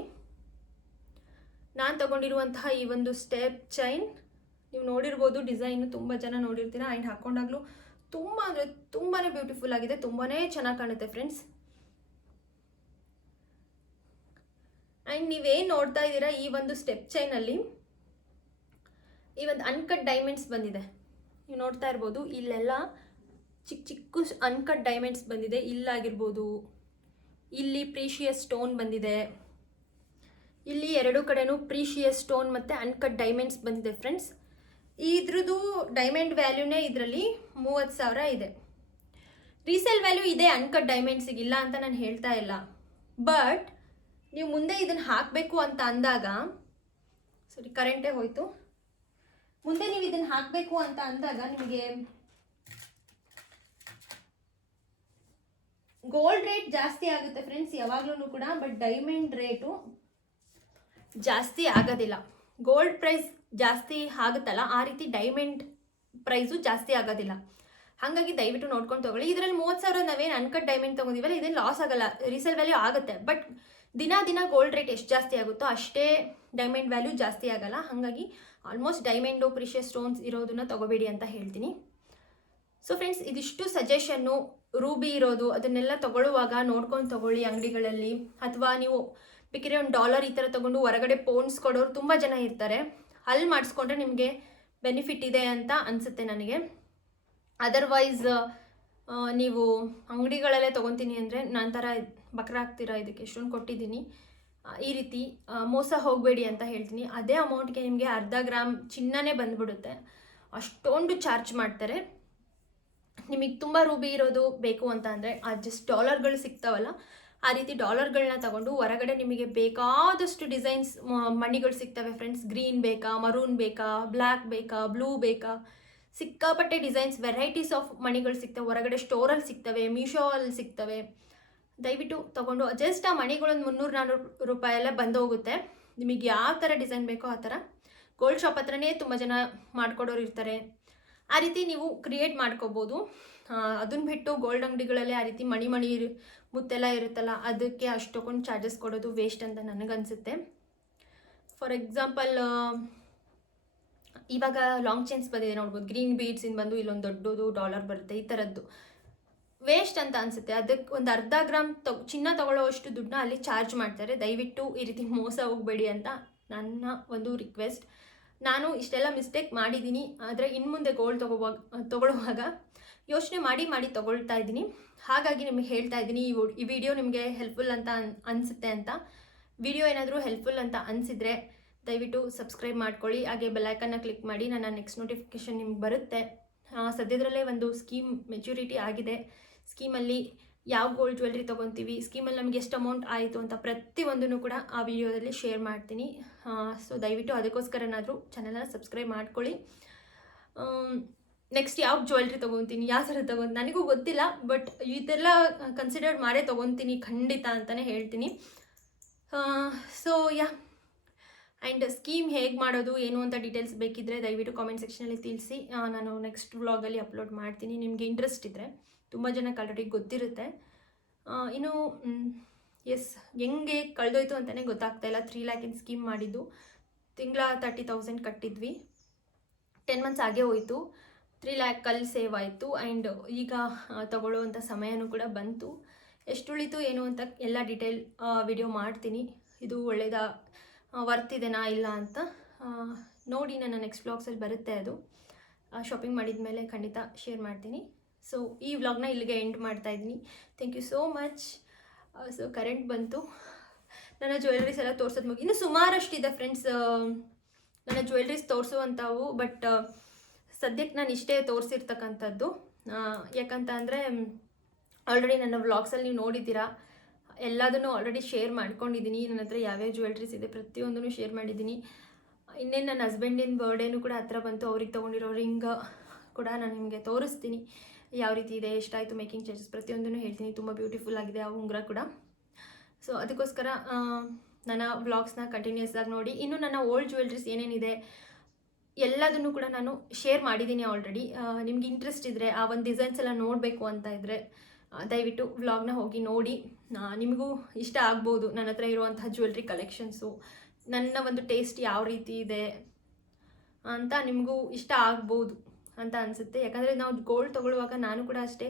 [SPEAKER 1] ನಾನು ತಗೊಂಡಿರುವಂತಹ ಈ ಒಂದು ಸ್ಟೆಪ್ ಚೈನ್ ನೀವು ನೋಡಿರ್ಬೋದು ಡಿಸೈನ್ ತುಂಬ ಜನ ನೋಡಿರ್ತೀರ ಆ್ಯಂಡ್ ಹಾಕೊಂಡಾಗ್ಲೂ ತುಂಬ ಅಂದರೆ ತುಂಬಾ ಬ್ಯೂಟಿಫುಲ್ ಆಗಿದೆ ತುಂಬಾ ಚೆನ್ನಾಗಿ ಕಾಣುತ್ತೆ ಫ್ರೆಂಡ್ಸ್ ಆ್ಯಂಡ್ ನೀವೇನು ನೋಡ್ತಾ ಇದ್ದೀರಾ ಈ ಒಂದು ಸ್ಟೆಪ್ ಚೈನಲ್ಲಿ ಈ ಒಂದು ಅನ್ಕಟ್ ಡೈಮಂಡ್ಸ್ ಬಂದಿದೆ. ನೀವು ನೋಡ್ತಾ ಇರ್ಬೋದು, ಇಲ್ಲೆಲ್ಲ ಚಿಕ್ಕ ಚಿಕ್ಕ ಅನ್ಕಟ್ ಡೈಮಂಡ್ಸ್ ಬಂದಿದೆ. ಇಲ್ಲಾಗಿರ್ಬೋದು, ಇಲ್ಲಿ ಪ್ರೀಶಿಯಸ್ ಸ್ಟೋನ್ ಬಂದಿದೆ. ಇಲ್ಲಿ ಎರಡು ಕಡೆನೂ ಪ್ರೀಶಿಯಸ್ ಸ್ಟೋನ್ ಮತ್ತು ಅನ್ಕಟ್ ಡೈಮಂಡ್ಸ್ ಬಂದಿದೆ ಫ್ರೆಂಡ್ಸ್ ಇದ್ರದ್ದು ಡೈಮಂಡ್ ವ್ಯಾಲ್ಯೂನೇ ಇದರಲ್ಲಿ ಮೂವತ್ತು ಸಾವಿರ ಇದೆ. ರೀಸೇಲ್ ವ್ಯಾಲ್ಯೂ ಇದೆ ಅನ್ಕಟ್ ಡೈಮಂಡ್ಸಿಗೆ ಇಲ್ಲ ಅಂತ ನಾನು ಹೇಳ್ತಾ ಇಲ್ಲ. ಬಟ್ ನೀವು ಮುಂದೆ ಇದನ್ನು ಹಾಕಬೇಕು ಅಂತ ಅಂದಾಗ, ಸರಿ ಕರೆಂಟೇ ಹೋಯಿತು. ಮುಂದೆ ನೀವು ಇದನ್ನು ಹಾಕಬೇಕು ಅಂತ ಅಂದಾಗ ನಿಮಗೆ ಗೋಲ್ಡ್ ರೇಟ್ ಜಾಸ್ತಿ ಆಗುತ್ತೆ ಫ್ರೆಂಡ್ಸ್ ಯಾವಾಗ್ಲೂ ಕೂಡ ಬಟ್ ಡೈಮಂಡ್ ರೇಟು ಜಾಸ್ತಿ ಆಗೋದಿಲ್ಲ. ಗೋಲ್ಡ್ ಪ್ರೈಸ್ ಜಾಸ್ತಿ ಆಗುತ್ತಲ್ಲ, ಆ ರೀತಿ ಡೈಮಂಡ್ ಪ್ರೈಸು ಜಾಸ್ತಿ ಆಗೋದಿಲ್ಲ. ಹಾಗಾಗಿ ದಯವಿಟ್ಟು ನೋಡ್ಕೊಂಡು ತಗೊಳ್ಳಿ. ಇದರಲ್ಲಿ ಮೂವತ್ತು ಸಾವಿರ ನಾವೇನು ಅನ್ಕಟ್ ಡೈಮಂಡ್ ತೊಗೊಂಡಿವಲ್ಲ ಇದೇನು ಲಾಸ್ ಆಗಲ್ಲ ರೀಸೇಲ್ ವ್ಯಾಲ್ಯೂ ಆಗುತ್ತೆ. ಬಟ್ ದಿನ ದಿನ ಗೋಲ್ಡ್ ರೇಟ್ ಎಷ್ಟು ಜಾಸ್ತಿ ಆಗುತ್ತೋ ಅಷ್ಟೇ ಡೈಮಂಡ್ ವ್ಯಾಲ್ಯೂ ಜಾಸ್ತಿ ಆಗಲ್ಲ. ಹಾಗಾಗಿ ಆಲ್ಮೋಸ್ಟ್ ಡೈಮಂಡು ಪ್ರಿಷಿಯಸ್ ಸ್ಟೋನ್ಸ್ ಇರೋದನ್ನ ತಗೋಬೇಡಿ ಅಂತ ಹೇಳ್ತೀನಿ. ಸೊ ಫ್ರೆಂಡ್ಸ್ ಇದಿಷ್ಟು ಸಜೆಷನ್ನು ರೂಬಿ ಇರೋದು, ಅದನ್ನೆಲ್ಲ ತಗೊಳ್ಳುವಾಗ ನೋಡ್ಕೊಂಡು ತಗೊಳ್ಳಿ ಅಂಗಡಿಗಳಲ್ಲಿ. ಅಥವಾ ನೀವು ಬೇಕಿದ್ರೆ ಒಂದು ಡಾಲರ್ ಈ ಥರ ತೊಗೊಂಡು ಹೊರಗಡೆ ಪೋನ್ಸ್ ಕೊಡೋರು ತುಂಬ ಜನ ಇರ್ತಾರೆ. ಅಲ್ಲಿ ಮಾಡಿಸ್ಕೊಂಡ್ರೆ ನಿಮಗೆ ಬೆನಿಫಿಟ್ ಇದೆ ಅಂತ ಅನಿಸುತ್ತೆ ನನಗೆ. ಅದರ್ವೈಸ್ ನೀವು ಅಂಗಡಿಗಳಲ್ಲೇ ತೊಗೊತೀನಿ ಅಂದರೆ ನನ್ನ ಥರ ಬಕ್ರ ಆಗ್ತೀರಾ ಇದಕ್ಕೆ? ಎಷ್ಟೊಂದು ಕೊಟ್ಟಿದ್ದೀನಿ. ಈ ರೀತಿ ಮೋಸ ಹೋಗಬೇಡಿ ಅಂತ ಹೇಳ್ತೀನಿ. ಅದೇ ಅಮೌಂಟ್ಗೆ ನಿಮಗೆ ಅರ್ಧ ಗ್ರಾಮ್ ಚಿನ್ನನೇ ಬಂದ್ಬಿಡುತ್ತೆ. ಅಷ್ಟೊಂದು ಚಾರ್ಜ್ ಮಾಡ್ತಾರೆ. ನಿಮಗೆ ತುಂಬ ರೂಬಿ ಇರೋದು ಬೇಕು ಅಂತ ಅಂದರೆ, ಆ ಜಸ್ಟ್ ಡಾಲರ್ಗಳು ಸಿಗ್ತಾವಲ್ಲ ಆ ರೀತಿ ಡಾಲರ್ಗಳನ್ನ ತಗೊಂಡು ಹೊರಗಡೆ ನಿಮಗೆ ಬೇಕಾದಷ್ಟು ಡಿಸೈನ್ಸ್ ಮಣಿಗಳು ಸಿಗ್ತವೆ ಫ್ರೆಂಡ್ಸ್. ಗ್ರೀನ್ ಬೇಕಾ, ಮರೂನ್ ಬೇಕಾ ಬ್ಲ್ಯಾಕ್ ಬೇಕಾ, ಬ್ಲೂ ಬೇಕಾ. ಸಿಕ್ಕಾಪಟ್ಟೆ ಡಿಸೈನ್ಸ್, ವೆರೈಟೀಸ್ ಆಫ್ ಮಣಿಗಳು ಸಿಗ್ತವೆ. ಹೊರಗಡೆ ಸ್ಟೋರಲ್ಲಿ ಸಿಗ್ತವೆ, ಮೀಶೋ ಅಲ್ಲಿ ಸಿಗ್ತವೆ. ದಯವಿಟ್ಟು ತಗೊಂಡು ಜಸ್ಟ್ ಆ ಮಣಿಗಳೊಂದು ಮುನ್ನೂರು ನಾನ್ನೂರು ರೂಪಾಯಿ ಎಲ್ಲ ಬಂದು ಹೋಗುತ್ತೆ ನಿಮಗೆ ಯಾವ ಥರ ಡಿಸೈನ್ ಬೇಕೋ ಆ ಥರ ಗೋಲ್ಡ್ ಶಾಪ್ ಹತ್ರನೇ ತುಂಬ ಜನ ಮಾಡ್ಕೊಡೋರು ಇರ್ತಾರೆ. ಆ ರೀತಿ ನೀವು ಕ್ರಿಯೇಟ್ ಮಾಡ್ಕೋಬೋದು. ಅದನ್ನ ಬಿಟ್ಟು ಗೋಲ್ಡ್ ಅಂಗಡಿಗಳಲ್ಲೇ ಆ ರೀತಿ ಮಣಿ ಮಣಿ ಮುತ್ತೆಲ್ಲ ಇರುತ್ತಲ್ಲ, ಅದಕ್ಕೆ ಅಷ್ಟೊಂದು ಚಾರ್ಜಸ್ ಕೊಡೋದು ವೇಸ್ಟ್ ಅಂತ ನನಗನ್ಸುತ್ತೆ. ಫಾರ್ ಎಕ್ಸಾಂಪಲ್ ಇವಾಗ ಲಾಂಗ್ ಚೈನ್ಸ್ ಬಂದಿದೆ ನೋಡ್ಬೋದು. ಗ್ರೀನ್ ಬೀಡ್ಸಿಂದ ಬಂದು ಇಲ್ಲೊಂದು ದೊಡ್ಡದು ಡಾಲರ್ ಬರುತ್ತೆ, ಈ ಥರದ್ದು ವೇಸ್ಟ್ ಅಂತ ಅನಿಸುತ್ತೆ. ಅದಕ್ಕೆ ಒಂದು ಅರ್ಧ ಗ್ರಾಮ್ ತೊ, ಚಿನ್ನ ತಗೊಳ್ಳೋ ಅಷ್ಟು ದುಡ್ಡನ್ನ ಅಲ್ಲಿ ಚಾರ್ಜ್ ಮಾಡ್ತಾರೆ. ದಯವಿಟ್ಟು ಈ ರೀತಿ ಮೋಸ ಹೋಗಬೇಡಿ ಅಂತ ನನ್ನ ಒಂದು ರಿಕ್ವೆಸ್ಟ್ ನಾನು ಇಷ್ಟೆಲ್ಲ ಮಿಸ್ಟೇಕ್ ಮಾಡಿದ್ದೀನಿ. ಆದರೆ ಇನ್ನು ಮುಂದೆ ಗೋಲ್ಡ್ ತಗೋವಾಗ, ತಗೊಳ್ಳುವಾಗ ಯೋಚನೆ ಮಾಡಿ ಮಾಡಿ ತಗೊಳ್ತಾ ಇದ್ದೀನಿ. ಹಾಗಾಗಿ ನಿಮಗೆ ಹೇಳ್ತಾ ಇದ್ದೀನಿ, ಈ ಈ ವಿಡಿಯೋ ನಿಮಗೆ ಹೆಲ್ಪ್ಫುಲ್ ಅಂತ ಅನ್, ಅನಿಸುತ್ತೆ ಅಂತ. ವಿಡಿಯೋ ಏನಾದರೂ ಹೆಲ್ಪ್ಫುಲ್ ಅಂತ ಅನಿಸಿದರೆ ದಯವಿಟ್ಟು ಸಬ್ಸ್ಕ್ರೈಬ್ ಮಾಡ್ಕೊಳ್ಳಿ. ಹಾಗೆ ಬೆಲ್ಲೈಕನ್ನ ಕ್ಲಿಕ್ ಮಾಡಿ, ನನ್ನ ನೆಕ್ಸ್ಟ್ ನೋಟಿಫಿಕೇಷನ್ ನಿಮ್ಗೆ ಬರುತ್ತೆ. ಸದ್ಯದರಲ್ಲೇ ಒಂದು ಸ್ಕೀಮ್ ಮೆಚುರಿಟಿ ಆಗಿದೆ. ಸ್ಕೀಮಲ್ಲಿ ಯಾವ ಗೋಲ್ಡ್ ಜ್ಯುವೆಲ್ರಿ ತೊಗೊತೀವಿ ಸ್ಕೀಮಲ್ಲಿ ನಮಗೆ ಎಷ್ಟು ಅಮೌಂಟ್ ಆಯಿತು ಅಂತ ಪ್ರತಿಯೊಂದನ್ನು ಕೂಡ ಆ ವಿಡಿಯೋದಲ್ಲಿ ಶೇರ್ ಮಾಡ್ತೀನಿ. ಸೊ ದಯವಿಟ್ಟು ಅದಕ್ಕೋಸ್ಕರನಾದರೂ ಚಾನಲನ್ನ ಸಬ್ಸ್ಕ್ರೈಬ್ ಮಾಡ್ಕೊಳ್ಳಿ. ನೆಕ್ಸ್ಟ್ ಯಾವ ಜ್ಯುವೆಲ್ರಿ ತೊಗೊತೀನಿ, ಯಾವ ಥರ ತೊಗೊಂಡು ನನಗೂ ಗೊತ್ತಿಲ್ಲ ಬಟ್ ಇದೆಲ್ಲ ಕನ್ಸಿಡರ್ ಮಾಡೇ ತೊಗೊತೀನಿ, ಖಂಡಿತ ಅಂತಲೇ ಹೇಳ್ತೀನಿ. ಸೊ ಯಾ ಆ್ಯಂಡ್ ಸ್ಕೀಮ್ ಹೇಗೆ ಮಾಡೋದು, ಏನು ಅಂತ ಡೀಟೇಲ್ಸ್ ಬೇಕಿದ್ದರೆ ದಯವಿಟ್ಟು ಕಾಮೆಂಟ್ ಸೆಕ್ಷನಲ್ಲಿ ತಿಳಿಸಿ. ನಾನು ನೆಕ್ಸ್ಟ್ ವ್ಲಾಗಲ್ಲಿ ಅಪ್ಲೋಡ್ ಮಾಡ್ತೀನಿ. ನಿಮಗೆ ಇಂಟ್ರೆಸ್ಟ್ ಇದ್ದರೆ ತುಂಬ ಜನಕ್ಕೆ ಆಲ್ರೆಡಿ ಗೊತ್ತಿರುತ್ತೆ. ಇನ್ನು ಎಸ್ ಹೆಂಗೆ ಕಳೆದೋಯ್ತು ಅಂತಲೇ ಗೊತ್ತಾಗ್ತಾ ಇಲ್ಲ. ತ್ರೀ ಲ್ಯಾಕಿನ ಸ್ಕೀಮ್ ಮಾಡಿದ್ದು. ತಿಂಗಳ ತರ್ಟಿ ತೌಸಂಡ್ ಕಟ್ಟಿದ್ವಿ. ಟೆನ್ ಮಂತ್ಸ್ ಆಗೇ ಹೋಯಿತು. ತ್ರೀ ಲ್ಯಾಕಲ್ಲಿ ಸೇವ್ ಆಯಿತು. ಆ್ಯಂಡ್ ಈಗ ತಗೊಳ್ಳುವಂಥ ಸಮಯನೂ ಕೂಡ ಬಂತು. ಎಷ್ಟು ಉಳಿತು ಏನು ಅಂತ ಎಲ್ಲ ಡಿಟೇಲ್ ವಿಡಿಯೋ ಮಾಡ್ತೀನಿ. ಇದು ಒಳ್ಳೆಯದ ವರ್ತ್ ಇದೆನಾ ಇಲ್ಲ ಅಂತ ನೋಡಿ ನನ್ನ ನೆಕ್ಸ್ಟ್ ಬ್ಲಾಗ್ಸಲ್ಲಿ ಬರುತ್ತೆ ಅದು. ಶಾಪಿಂಗ್ ಮಾಡಿದ ಮೇಲೆ ಖಂಡಿತ ಶೇರ್ ಮಾಡ್ತೀನಿ. ಸೊ ಈ ವ್ಲಾಗ್ನ ಇಲ್ಲಿಗೆ ಎಂಡ್ ಮಾಡ್ತಾ ಇದ್ದೀನಿ. Thank you so much so current ಬಂತು. ನನ್ನ ಜ್ಯುವೆಲ್ರೀಸ್ ಎಲ್ಲ ತೋರ್ಸೋದು ಮುಗಿ ಇನ್ನು ಸುಮಾರಷ್ಟಿದೆ ಫ್ರೆಂಡ್ಸ್ ನನ್ನ ಜ್ಯುವೆಲ್ರೀಸ್ ತೋರಿಸುವಂಥವು ಬಟ್ ಸದ್ಯಕ್ಕೆ ನಾನು ಇಷ್ಟೇ ತೋರಿಸಿರ್ತಕ್ಕಂಥದ್ದು. ಯಾಕಂತ ಅಂದರೆ ಆಲ್ರೆಡಿ ನನ್ನ ವ್ಲಾಗ್ಸಲ್ಲಿ ನೀವು ನೋಡಿದ್ದೀರಾ? ಎಲ್ಲದನ್ನು ಆಲ್ರೆಡಿ ಶೇರ್ ಮಾಡ್ಕೊಂಡಿದ್ದೀನಿ. ನನ್ನ ಹತ್ರ ಯಾವ್ಯಾವ ಜ್ಯುವೆಲ್ರೀಸ್ ಇದೆ ಪ್ರತಿಯೊಂದನ್ನು ಶೇರ್ ಮಾಡಿದ್ದೀನಿ. ಇನ್ನೇನು ನನ್ನ ಹಸ್ಬೆಂಡಿನ ಬರ್ಡೇನು ಕೂಡ ಹತ್ರ ಬಂತು. ಅವ್ರಿಗೆ ತೊಗೊಂಡಿರೋ ರಿಂಗ್ ಕೂಡ ನಾನು ನಿಮಗೆ ತೋರಿಸ್ತೀನಿ. ಯಾವ ರೀತಿ ಇದೆ, ಎಷ್ಟಾಯಿತು ಮೇಕಿಂಗ್ ಚಾರ್ಜಸ್ ಪ್ರತಿಯೊಂದನ್ನು ಹೇಳ್ತೀನಿ. ತುಂಬ ಬ್ಯೂಟಿಫುಲ್ ಆಗಿದೆ ಆ ಉಂಗುರ ಕೂಡ. ಸೊ ಅದಕ್ಕೋಸ್ಕರ ನನ್ನ ವ್ಲಾಗ್ಸ್ನ ಕಂಟಿನ್ಯೂಸ್ ಆಗಿ ನೋಡಿ. ಇನ್ನು ನನ್ನ ಓಲ್ಡ್ ಜ್ಯುವೆಲ್ರೀಸ್ ಏನೇನಿದೆ? ಎಲ್ಲದನ್ನು ಕೂಡ ನಾನು ಶೇರ್ ಮಾಡಿದ್ದೀನಿ ಆಲ್ರೆಡಿ ನಿಮ್ಗೆ ಇಂಟ್ರೆಸ್ಟ್ ಇದ್ದರೆ ಆ ಒಂದು ಡಿಸೈನ್ಸ್ ಎಲ್ಲ ನೋಡಬೇಕು ಅಂತ ಇದ್ದರೆ ದಯವಿಟ್ಟು ವ್ಲಾಗ್ನ ಹೋಗಿ ನೋಡಿ. ನಿಮಗೂ ಇಷ್ಟ ಆಗ್ಬೋದು. ನನ್ನ ಹತ್ರ ಇರುವಂತಹ ಜ್ಯುವೆಲ್ರಿ ಕಲೆಕ್ಷನ್ಸು ನನ್ನ ಒಂದು ಟೇಸ್ಟ್ ಯಾವ ರೀತಿ ಇದೆ ಅಂತ ನಿಮಗೂ ಇಷ್ಟ ಆಗ್ಬೋದು ಅಂತ ಅನಿಸುತ್ತೆ. ಯಾಕಂದರೆ ನಾವು ಗೋಲ್ಡ್ ತೊಗೊಳ್ಳುವಾಗ ನಾನು ಕೂಡ ಅಷ್ಟೇ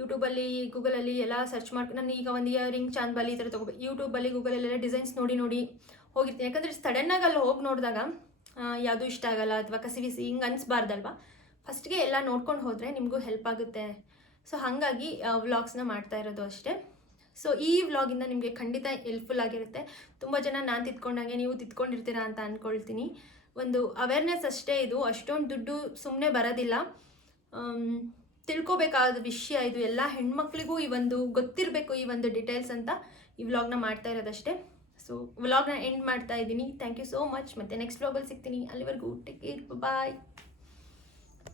[SPEAKER 1] ಯೂಟ್ಯೂಬಲ್ಲಿ ಗೂಗಲಲ್ಲಿ ಎಲ್ಲ ಸರ್ಚ್ ಮಾಡಿ ನಾನು ಈಗ ಒಂದು ಇಯರಿಂಗ್ ಚಾಂದ್ಬಾಲಿ ಈ ಥರ ತೊಗೋಬೇಕು. ಯೂಟ್ಯೂಬಲ್ಲಿ ಗೂಗಲಲ್ಲೆಲ್ಲ ಡಿಸೈನ್ಸ್ ನೋಡಿ ನೋಡಿ ಹೋಗಿರ್ತೀನಿ. ಯಾಕಂದರೆ ಸಡನ್ನಾಗಿ ಅಲ್ಲಿ ಹೋಗಿ ನೋಡಿದಾಗ ಯಾವುದೂ ಇಷ್ಟ ಆಗಲ್ಲ ಅಥವಾ ಕಸಿವಿಸಿ ಹಿಂಗೆ ಅನಿಸ್ಬಾರ್ದಲ್ವಾ? ಫಸ್ಟ್ಗೆ ಎಲ್ಲ ನೋಡ್ಕೊಂಡು ಹೋದರೆ ನಿಮಗೂ ಹೆಲ್ಪ್ ಆಗುತ್ತೆ. ಸೊ ಹಾಗಾಗಿ ವ್ಲಾಗ್ಸ್ನ ಮಾಡ್ತಾ ಇರೋದು ಅಷ್ಟೇ. ಸೊ ಈ ವ್ಲಾಗಿಂದ ನಿಮಗೆ ಖಂಡಿತ ಹೆಲ್ಪ್ಫುಲ್ ಆಗಿರುತ್ತೆ. ತುಂಬ ಜನ ನಾನು ತಿದ್ಕೊಂಡಾಗೆ ನೀವು ತಿದ್ಕೊಂಡಿರ್ತೀರಾ ಅಂತ ಅಂದ್ಕೊಳ್ತೀನಿ ಒಂದು ಅವೇರ್ನೆಸ್ ಅಷ್ಟೇ ಇದು. ಅಷ್ಟೊಂದು ದುಡ್ಡು ಸುಮ್ಮನೆ ಬರೋದಿಲ್ಲ. ತಿಳ್ಕೊಬೇಕಾದ ವಿಷಯ ಇದು. ಎಲ್ಲ ಹೆಣ್ಮಕ್ಳಿಗೂ ಈ ಒಂದು ಗೊತ್ತಿರಬೇಕು ಈ ಒಂದು ಡೀಟೇಲ್ಸ್ ಅಂತ ಈ ವ್ಲಾಗ್ನ ಮಾಡ್ತಾ ಇರೋದಷ್ಟೇ. ಸೊ ವ್ಲಾಗ್ನ ಎಂಡ್ ಮಾಡ್ತಾ ಇದ್ದೀನಿ. ಥ್ಯಾಂಕ್ ಯು ಸೋ ಮಚ್ ಮತ್ತೆ ನೆಕ್ಸ್ಟ್ ವ್ಲಾಗಲ್ಲಿ ಸಿಗ್ತೀನಿ. ಅಲ್ಲಿವರೆಗೂ ಟೇಕ್ ಕೇರ್ ಬಾಯ್